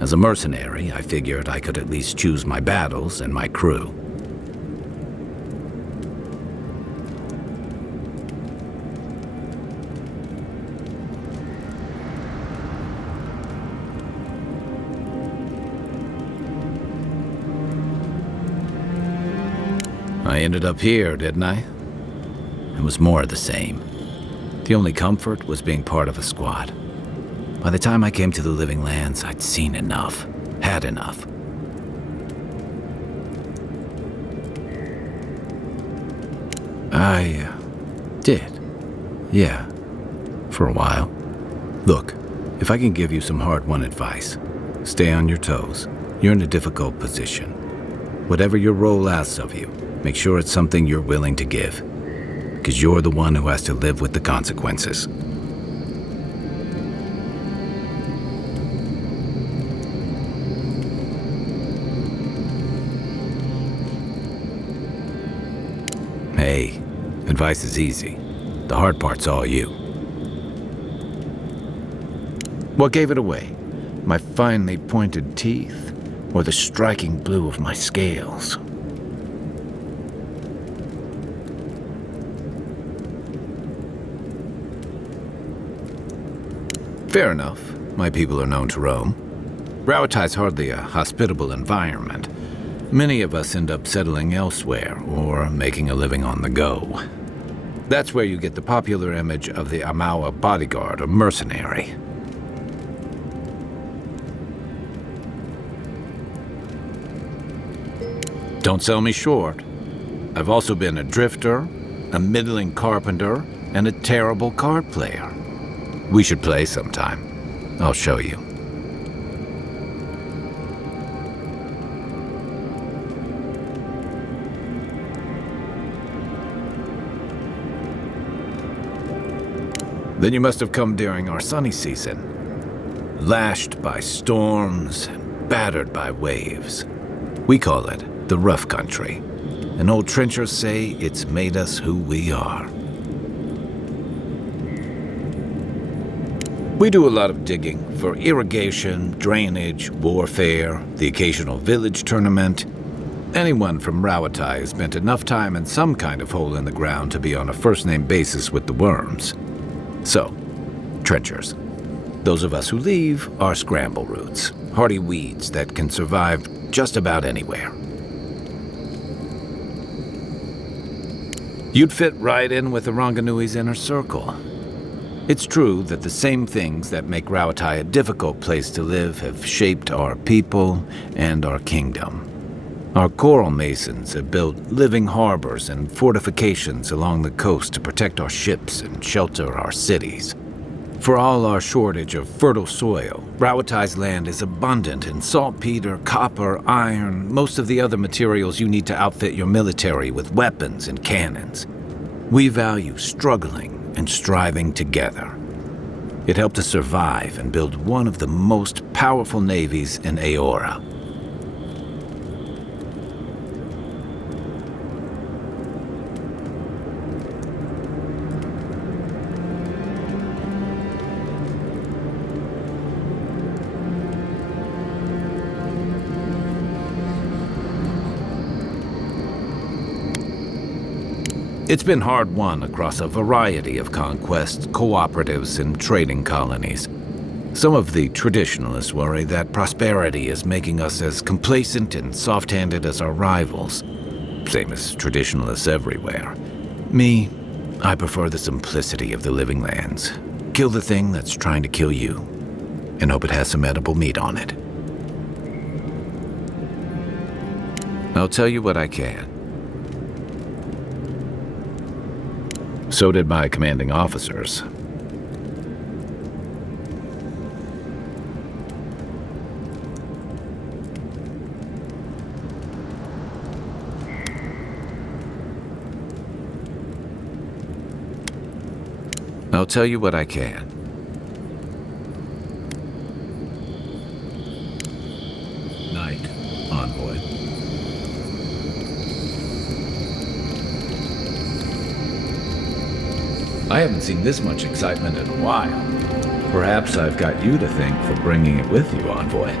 As a mercenary, I figured I could at least choose my battles and my crew. I ended up here, didn't I? It was more of the same. The only comfort was being part of a squad. By the time I came to the Living Lands, I'd seen enough, had enough. I did. Yeah, for a while. Look, if I can give you some hard-won advice, stay on your toes. You're in a difficult position. Whatever your role asks of you, make sure it's something you're willing to give. Because you're the one who has to live with the consequences. Hey, advice is easy. The hard part's all you. What gave it away? My finely pointed teeth, or the striking blue of my scales? Fair enough. My people are known to roam. Rauatai's hardly a hospitable environment. Many of us end up settling elsewhere, or making a living on the go. That's where you get the popular image of the Amawa bodyguard or mercenary. Don't sell me short. I've also been a drifter, a middling carpenter, and a terrible card player. We should play sometime. I'll show you. Then you must have come during our sunny season, lashed by storms and battered by waves. We call it the rough country, and old trenchers say it's made us who we are. We do a lot of digging for irrigation, drainage, warfare, the occasional village tournament. Anyone from Rauatai has spent enough time in some kind of hole in the ground to be on a first-name basis with the worms. So, trenchers. Those of us who leave are scramble roots, hardy weeds that can survive just about anywhere. You'd fit right in with the Ranganui's inner circle. It's true that the same things that make Rauatai a difficult place to live have shaped our people and our kingdom. Our coral masons have built living harbors and fortifications along the coast to protect our ships and shelter our cities. For all our shortage of fertile soil, Rauatai's land is abundant in saltpeter, copper, iron, most of the other materials you need to outfit your military with weapons and cannons. We value struggling and striving together. It helped us survive and build one of the most powerful navies in Eora. It's been hard-won across a variety of conquests, cooperatives, and trading colonies. Some of the traditionalists worry that prosperity is making us as complacent and soft-handed as our rivals. Same as traditionalists everywhere. Me, I prefer the simplicity of the Living Lands. Kill the thing that's trying to kill you, and hope it has some edible meat on it. I'll tell you what I can. So did my commanding officers. I'll tell you what I can. Night, envoy. I haven't seen this much excitement in a while. Perhaps I've got you to thank for bringing it with you, envoy.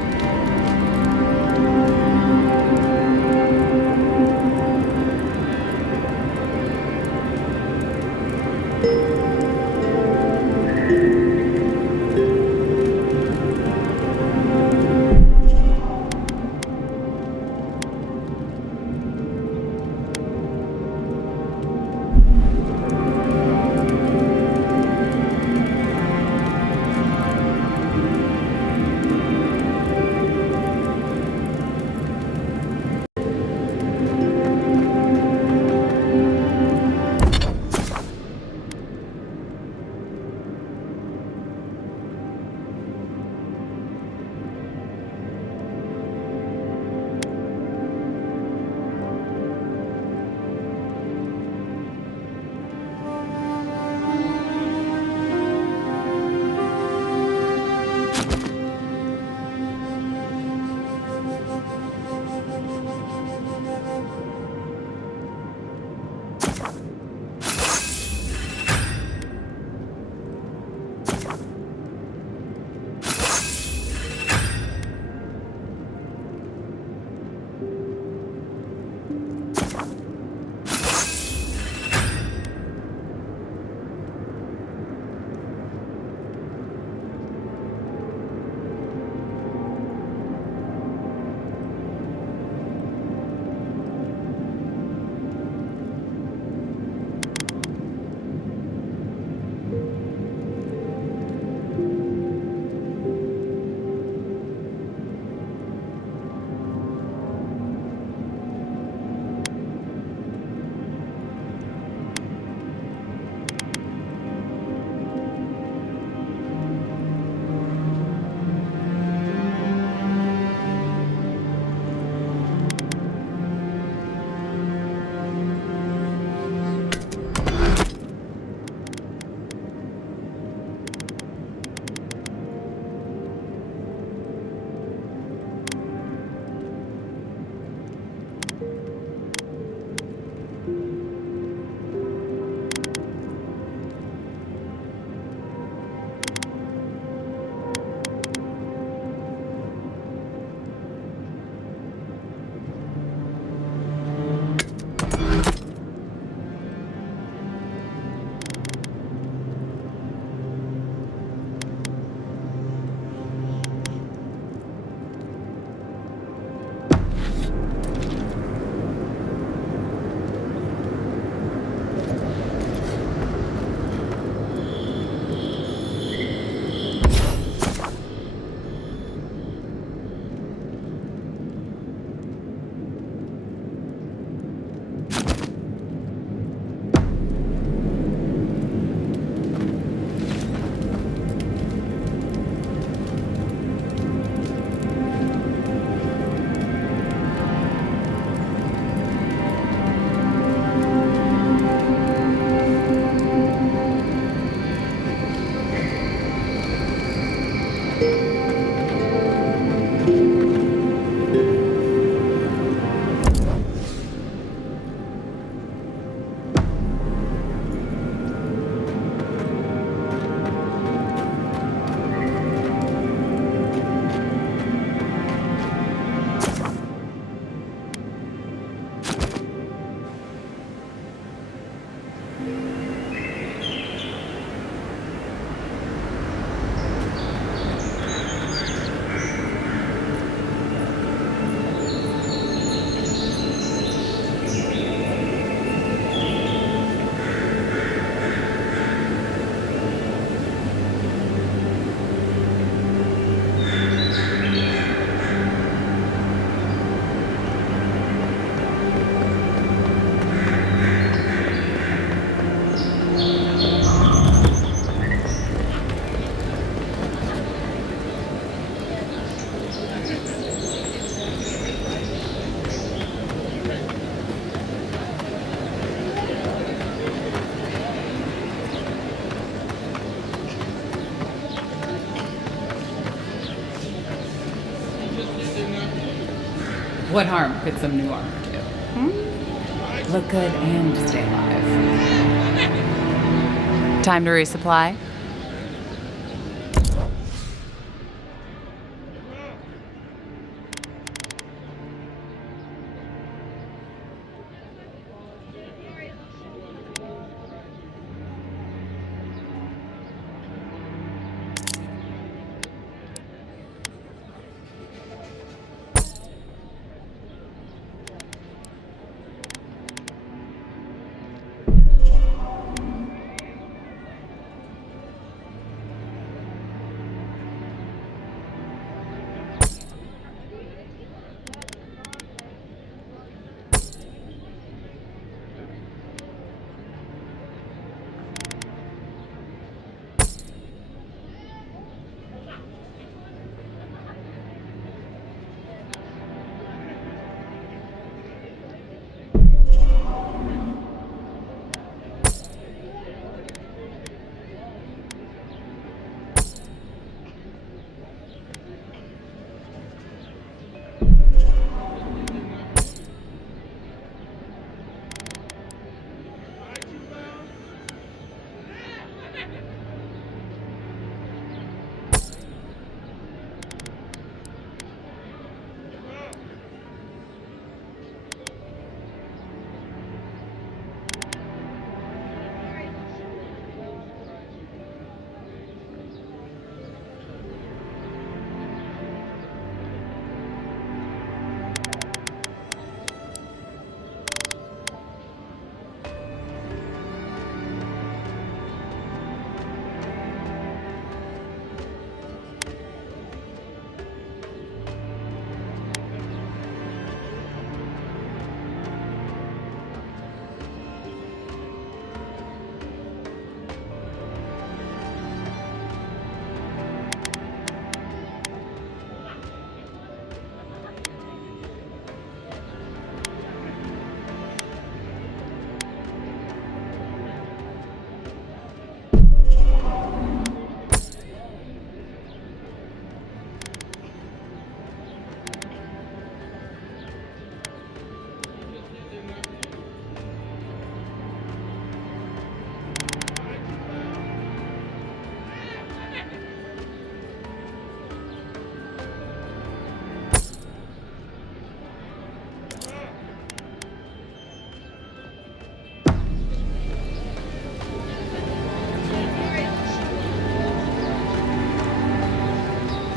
What harm could some new armor do? Look good and stay alive. Time to resupply?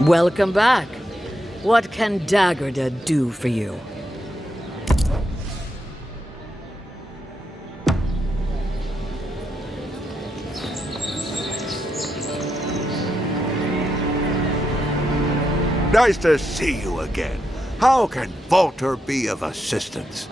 Welcome back. What can Daggerda do for you? Nice to see you again. How can Volter be of assistance?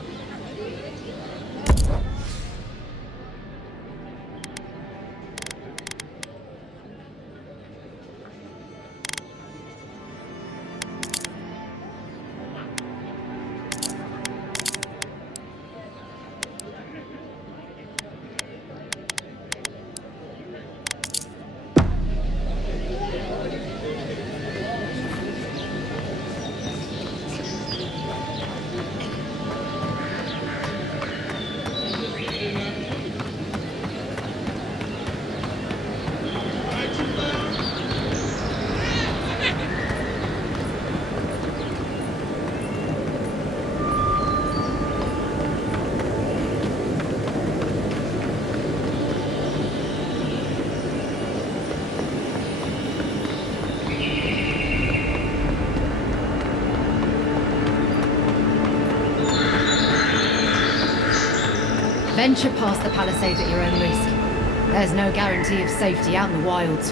Venture past the palisades at your own risk. There's no guarantee of safety out in the wilds.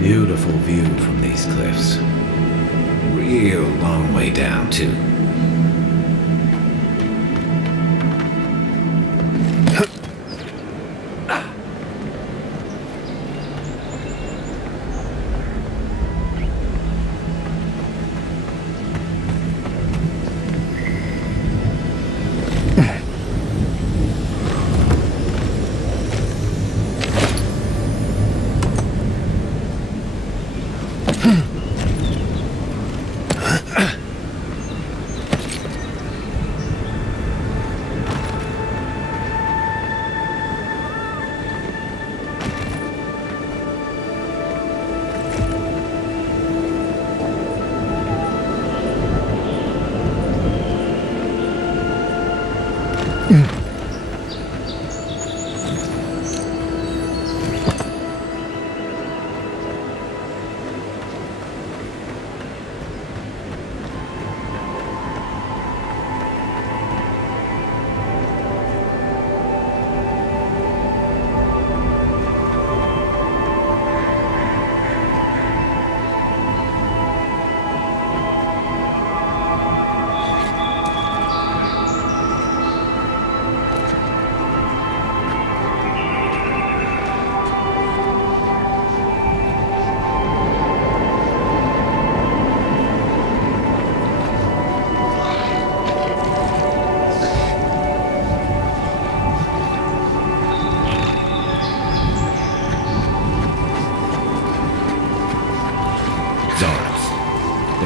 Beautiful view from these cliffs. Real long way down, too.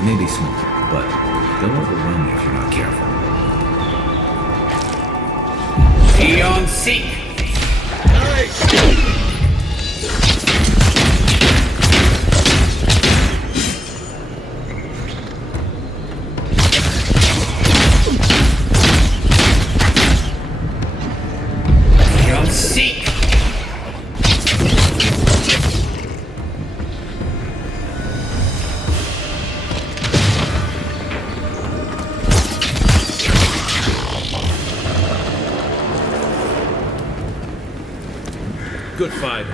They may be small, but they'll overwhelm you if you're not careful. Eon Seek! Eon Seek! Good fight.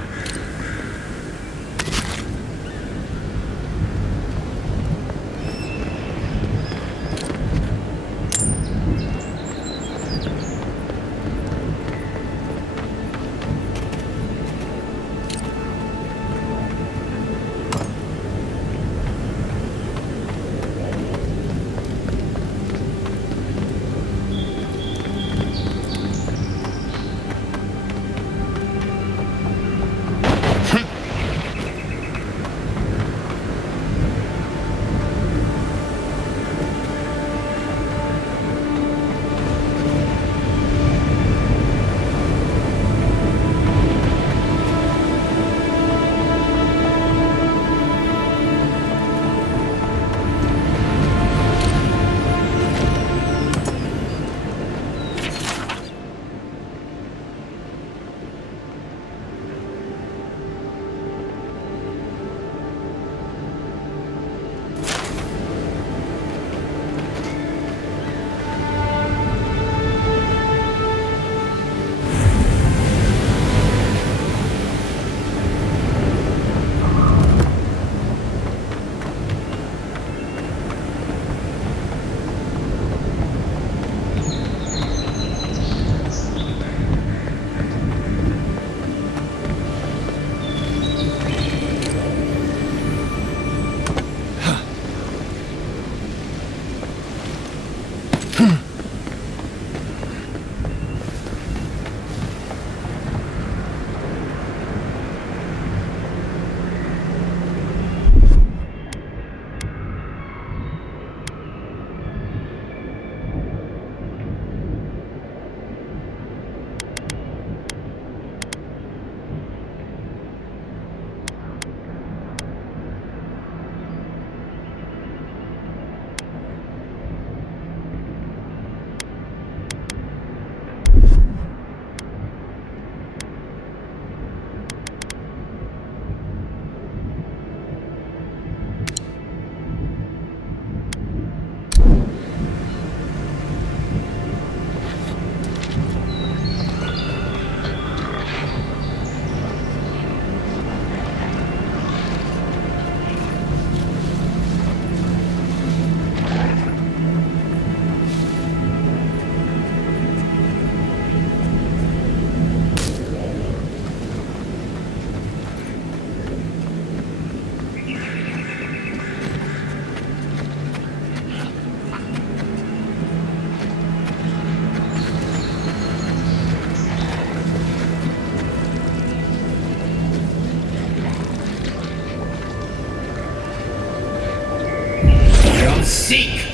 Seek!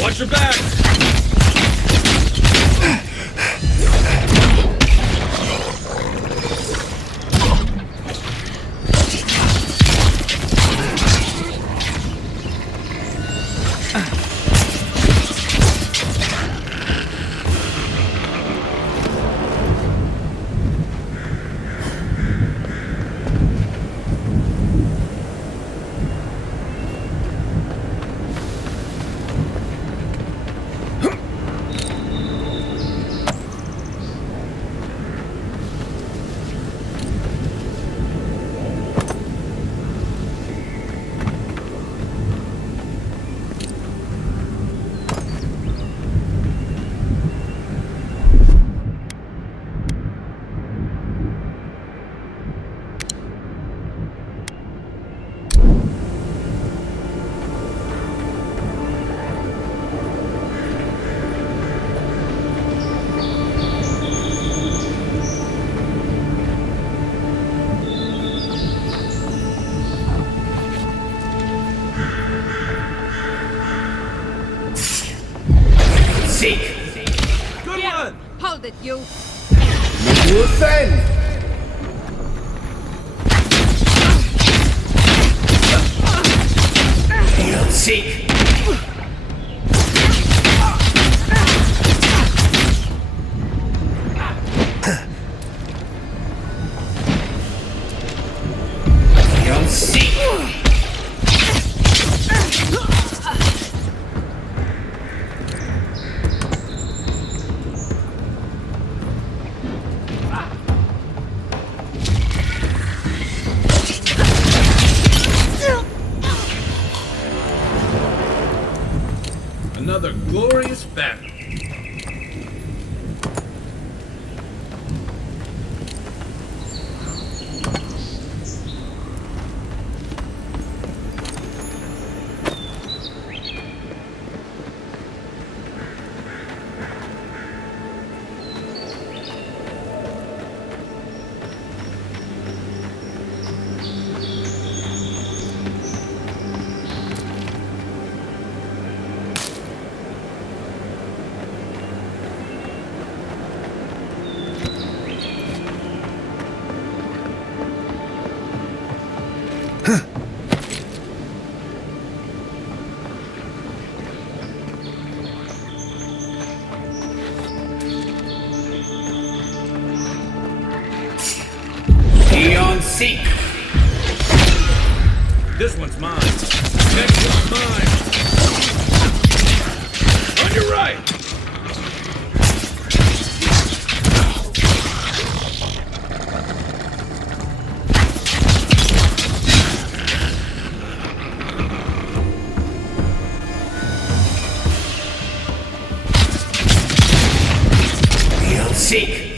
Watch your back! seek! Good one! Hold it, you. You offend! You'll seek! You'll seek! Another glorious battle. Seek! This one's mine. Next one's mine. On your right! You'll seek!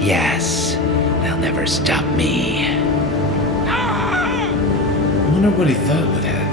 Yes, they'll never stop me. I wonder what he thought would happen.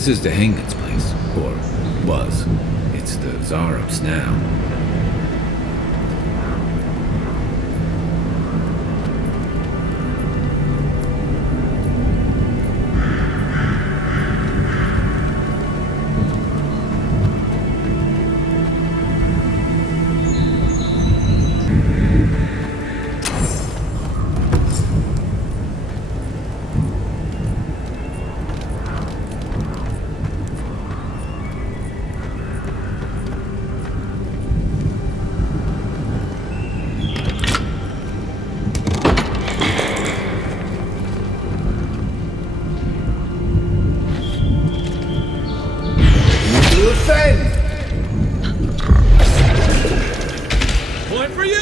This is the Hangen's place, or was. It's the Zarub's now. Point for you!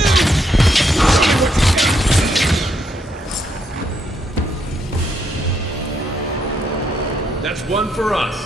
That's one for us.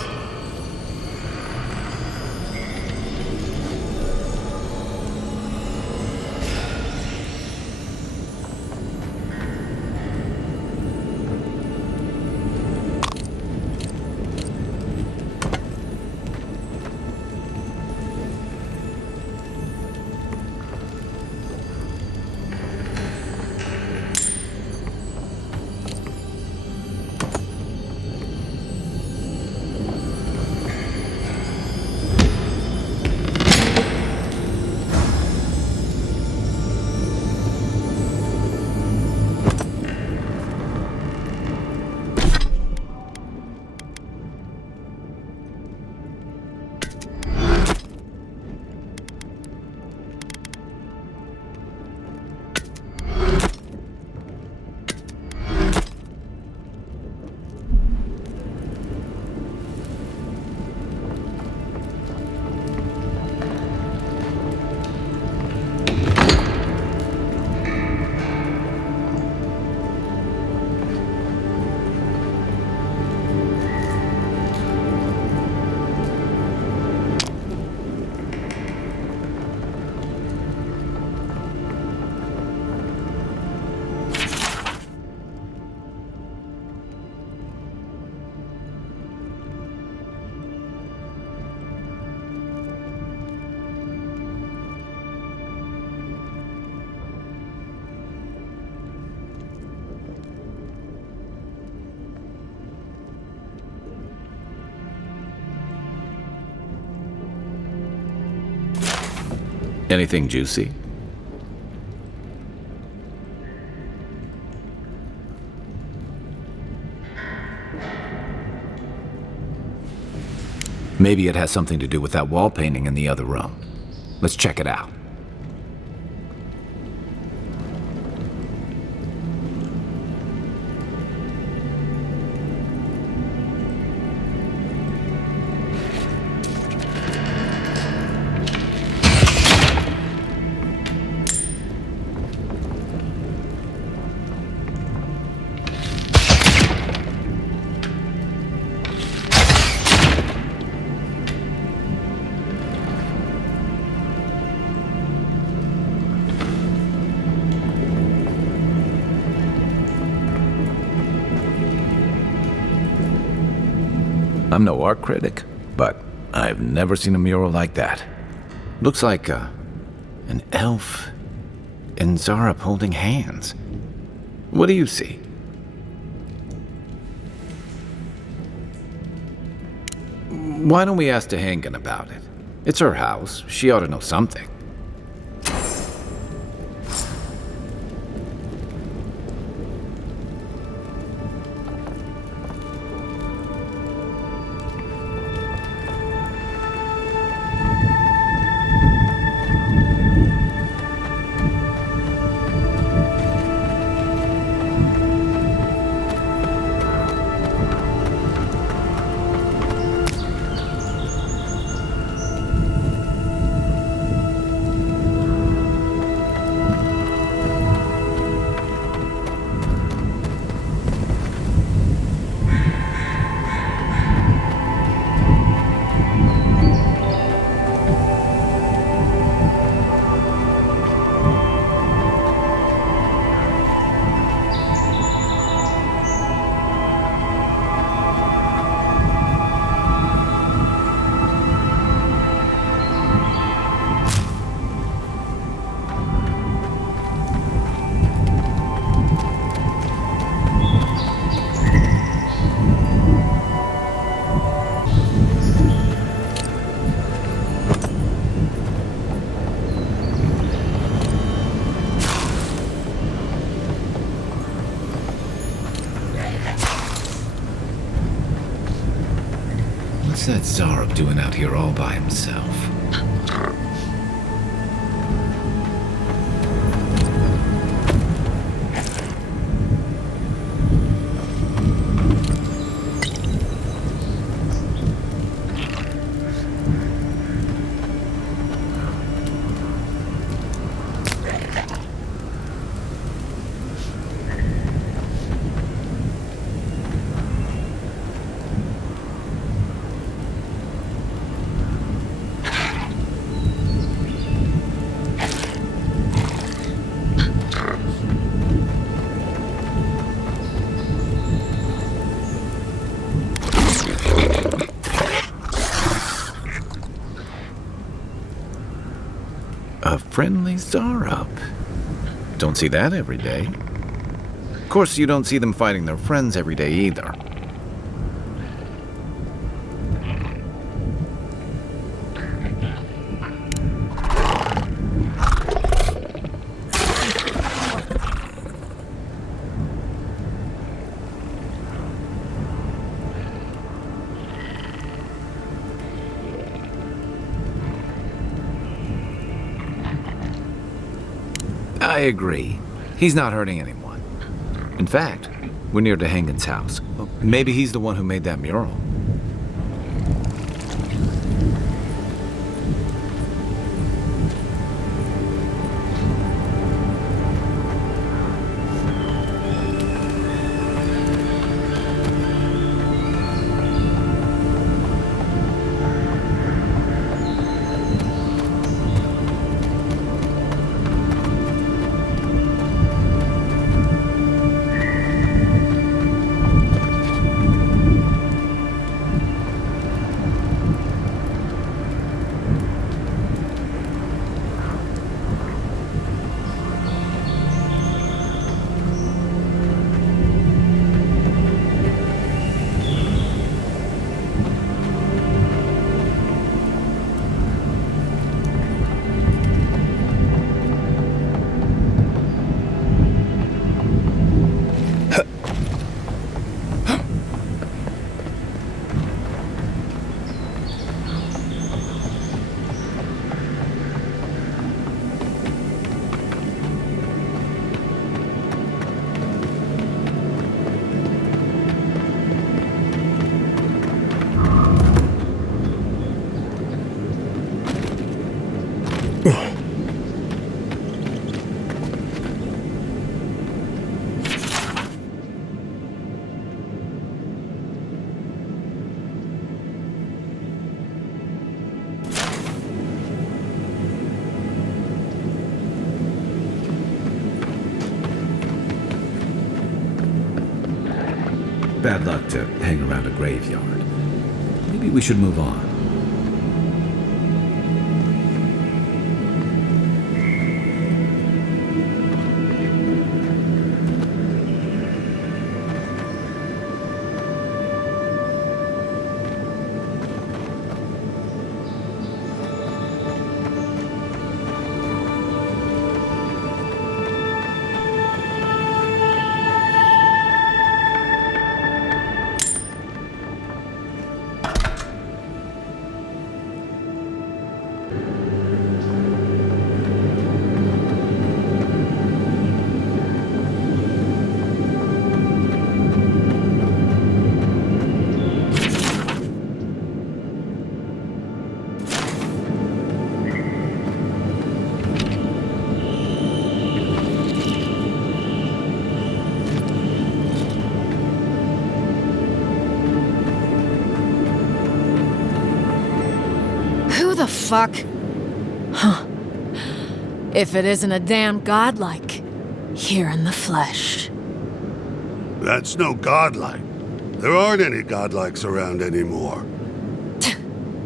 Anything juicy? Maybe it has something to do with that wall painting in the other room. Let's check it out. I'm no art critic, but I've never seen a mural like that. Looks like an elf and Zarup holding hands. What do you see? Why don't we ask Tehangan about it? It's her house. She ought to know something. What's that Zarb doing out here all by himself? A friendly Zarb. Don't see that every day. Of course, you don't see them fighting their friends every day either. I agree. He's not hurting anyone. In fact, we're near DeHangen's house. Maybe he's the one who made that mural. Bad luck to hang around a graveyard. Maybe we should move on. Fuck. Huh. If it isn't a damn godlike, here in the flesh. That's no godlike. There aren't any godlikes around anymore.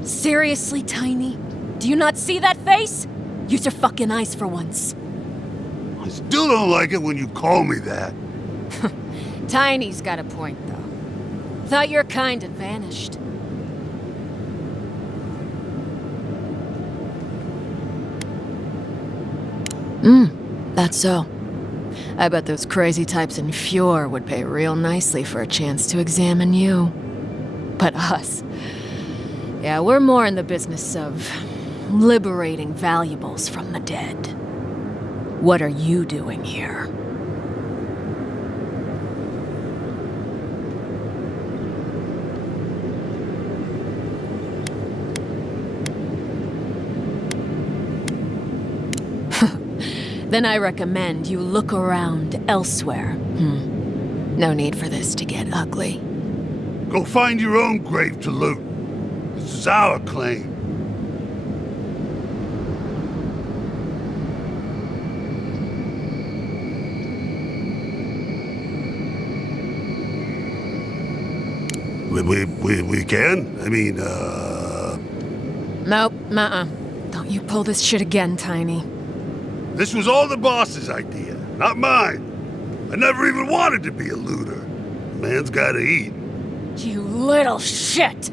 Seriously, Tiny? Do you not see that face? Use your fucking eyes for once. I still don't like it when you call me that. Tiny's got a point, though. Thought your kind had vanished. That's so. I bet those crazy types in Fjord would pay real nicely for a chance to examine you. But us, Yeah, we're more in the business of liberating valuables from the dead. What are you doing here? Then I recommend you look around elsewhere. No need for this to get ugly. Go find your own grave to loot. This is our claim. We can? I mean, Nope, Don't you pull this shit again, Tiny. This was all the boss's idea, not mine. I never even wanted to be a looter. A man's gotta eat. You little shit!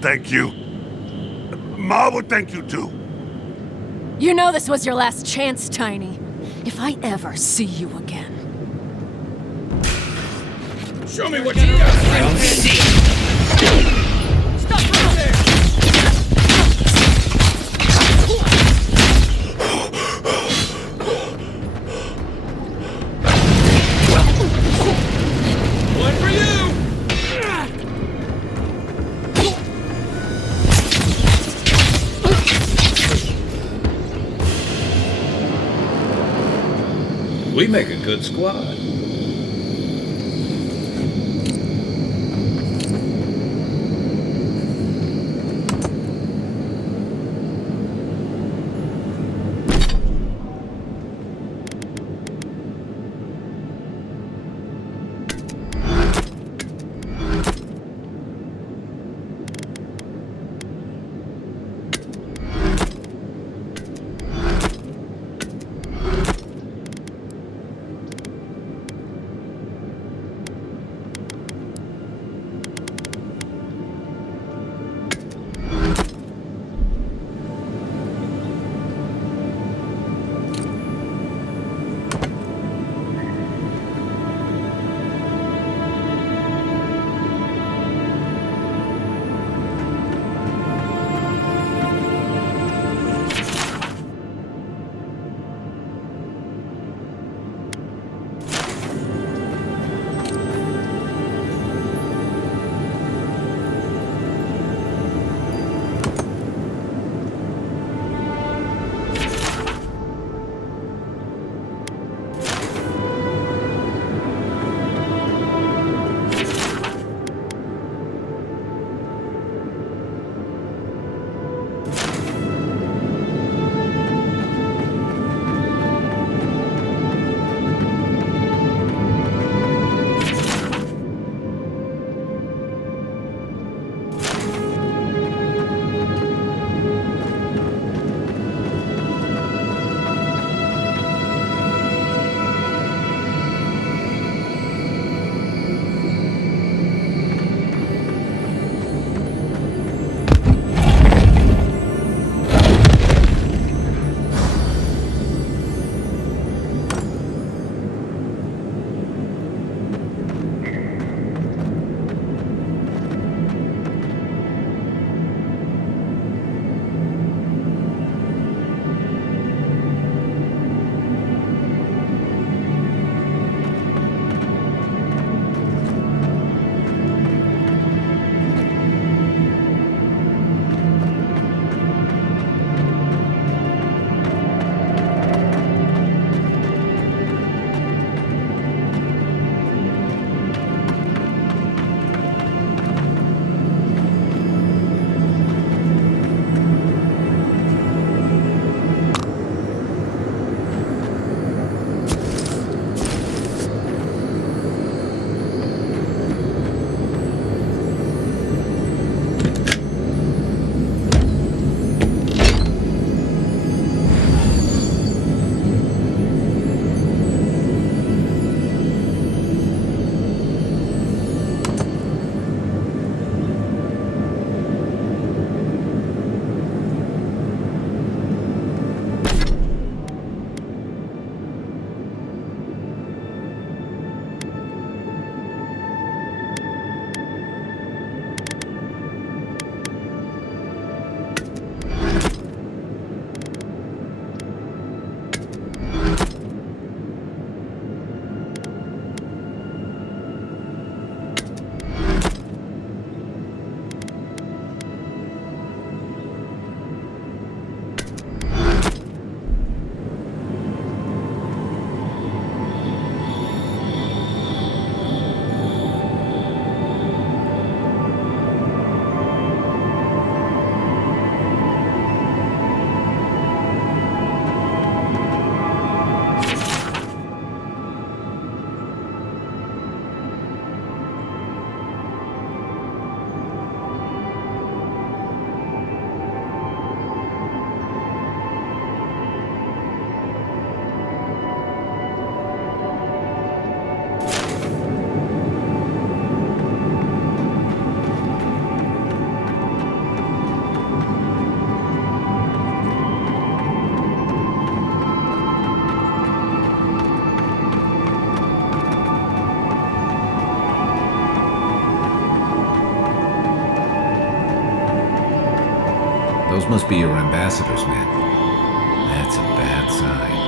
Thank you. Ma would thank you too. You know this was your last chance, Tiny. If I ever see you again. Show me what you got. I don't see. Stop right there. One for you. We make a good squad. Those must be your ambassadors, man. That's a bad sign.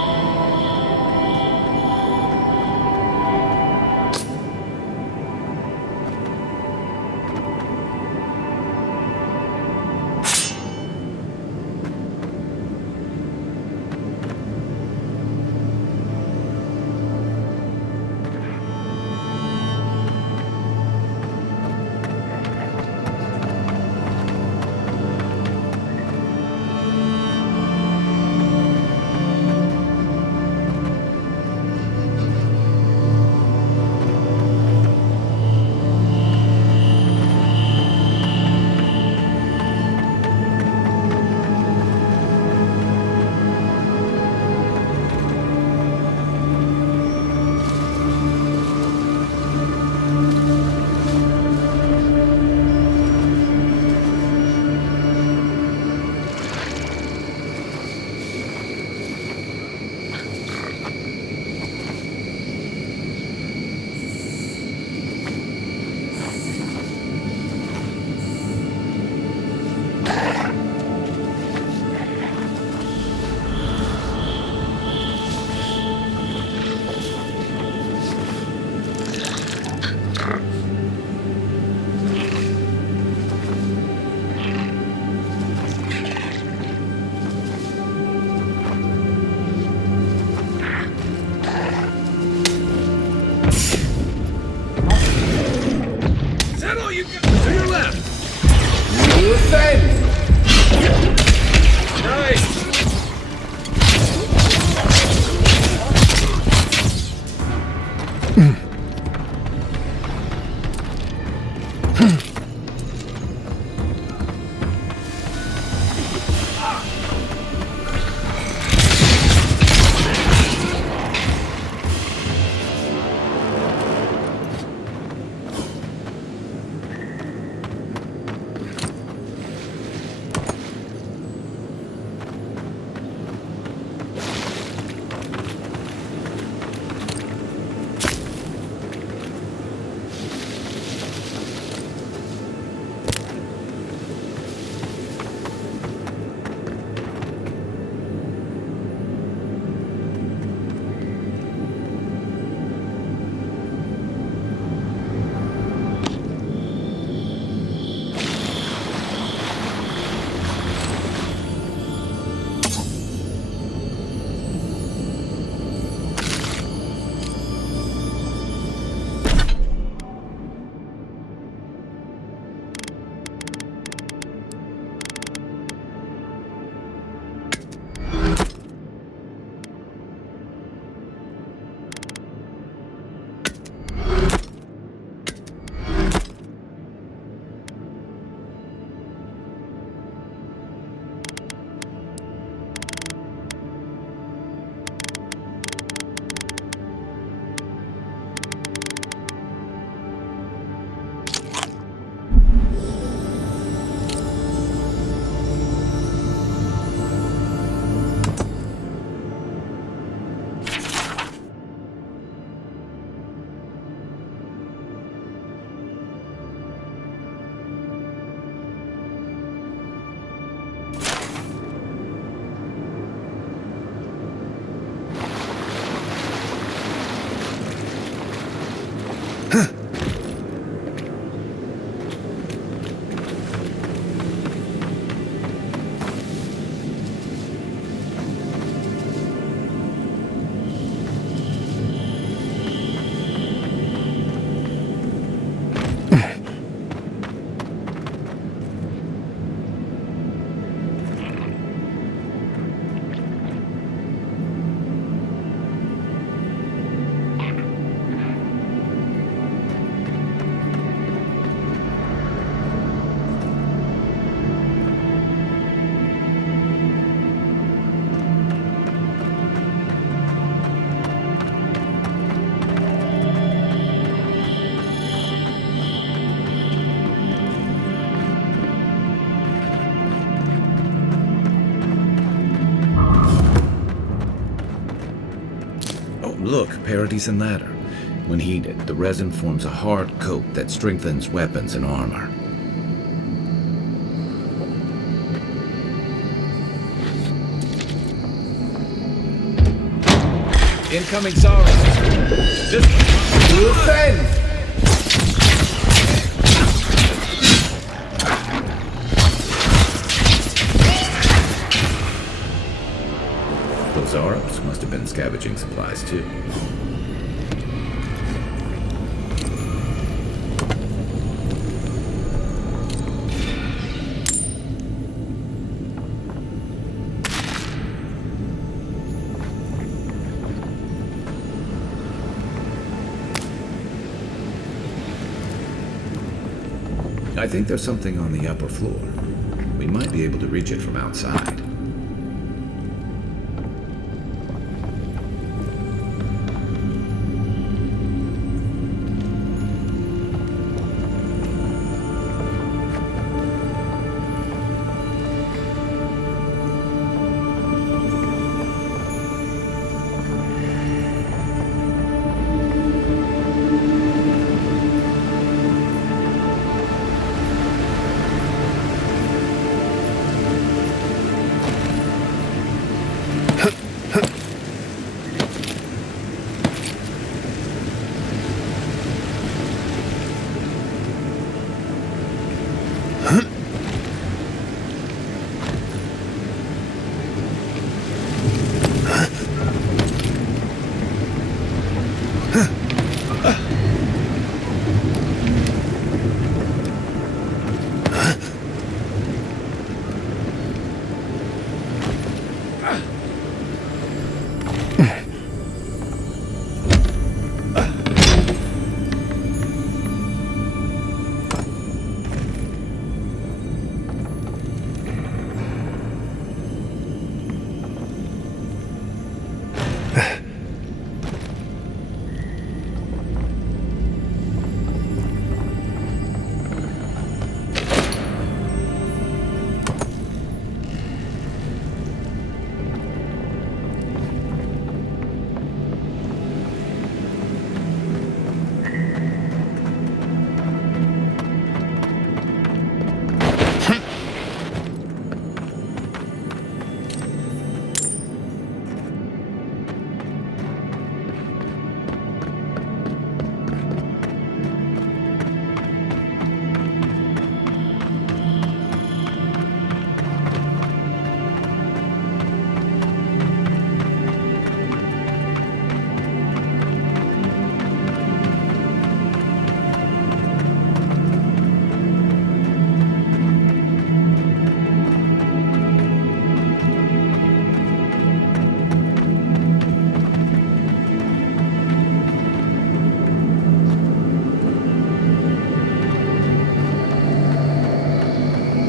Look, Parodies and Ladder. When heated, the resin forms a hard coat that strengthens weapons and armor. Incoming Zara. Defend! Those Arabs must have been scavenging supplies too. I think there's something on the upper floor. We might be able to reach it from outside.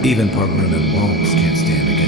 Even permanent walls can't stand against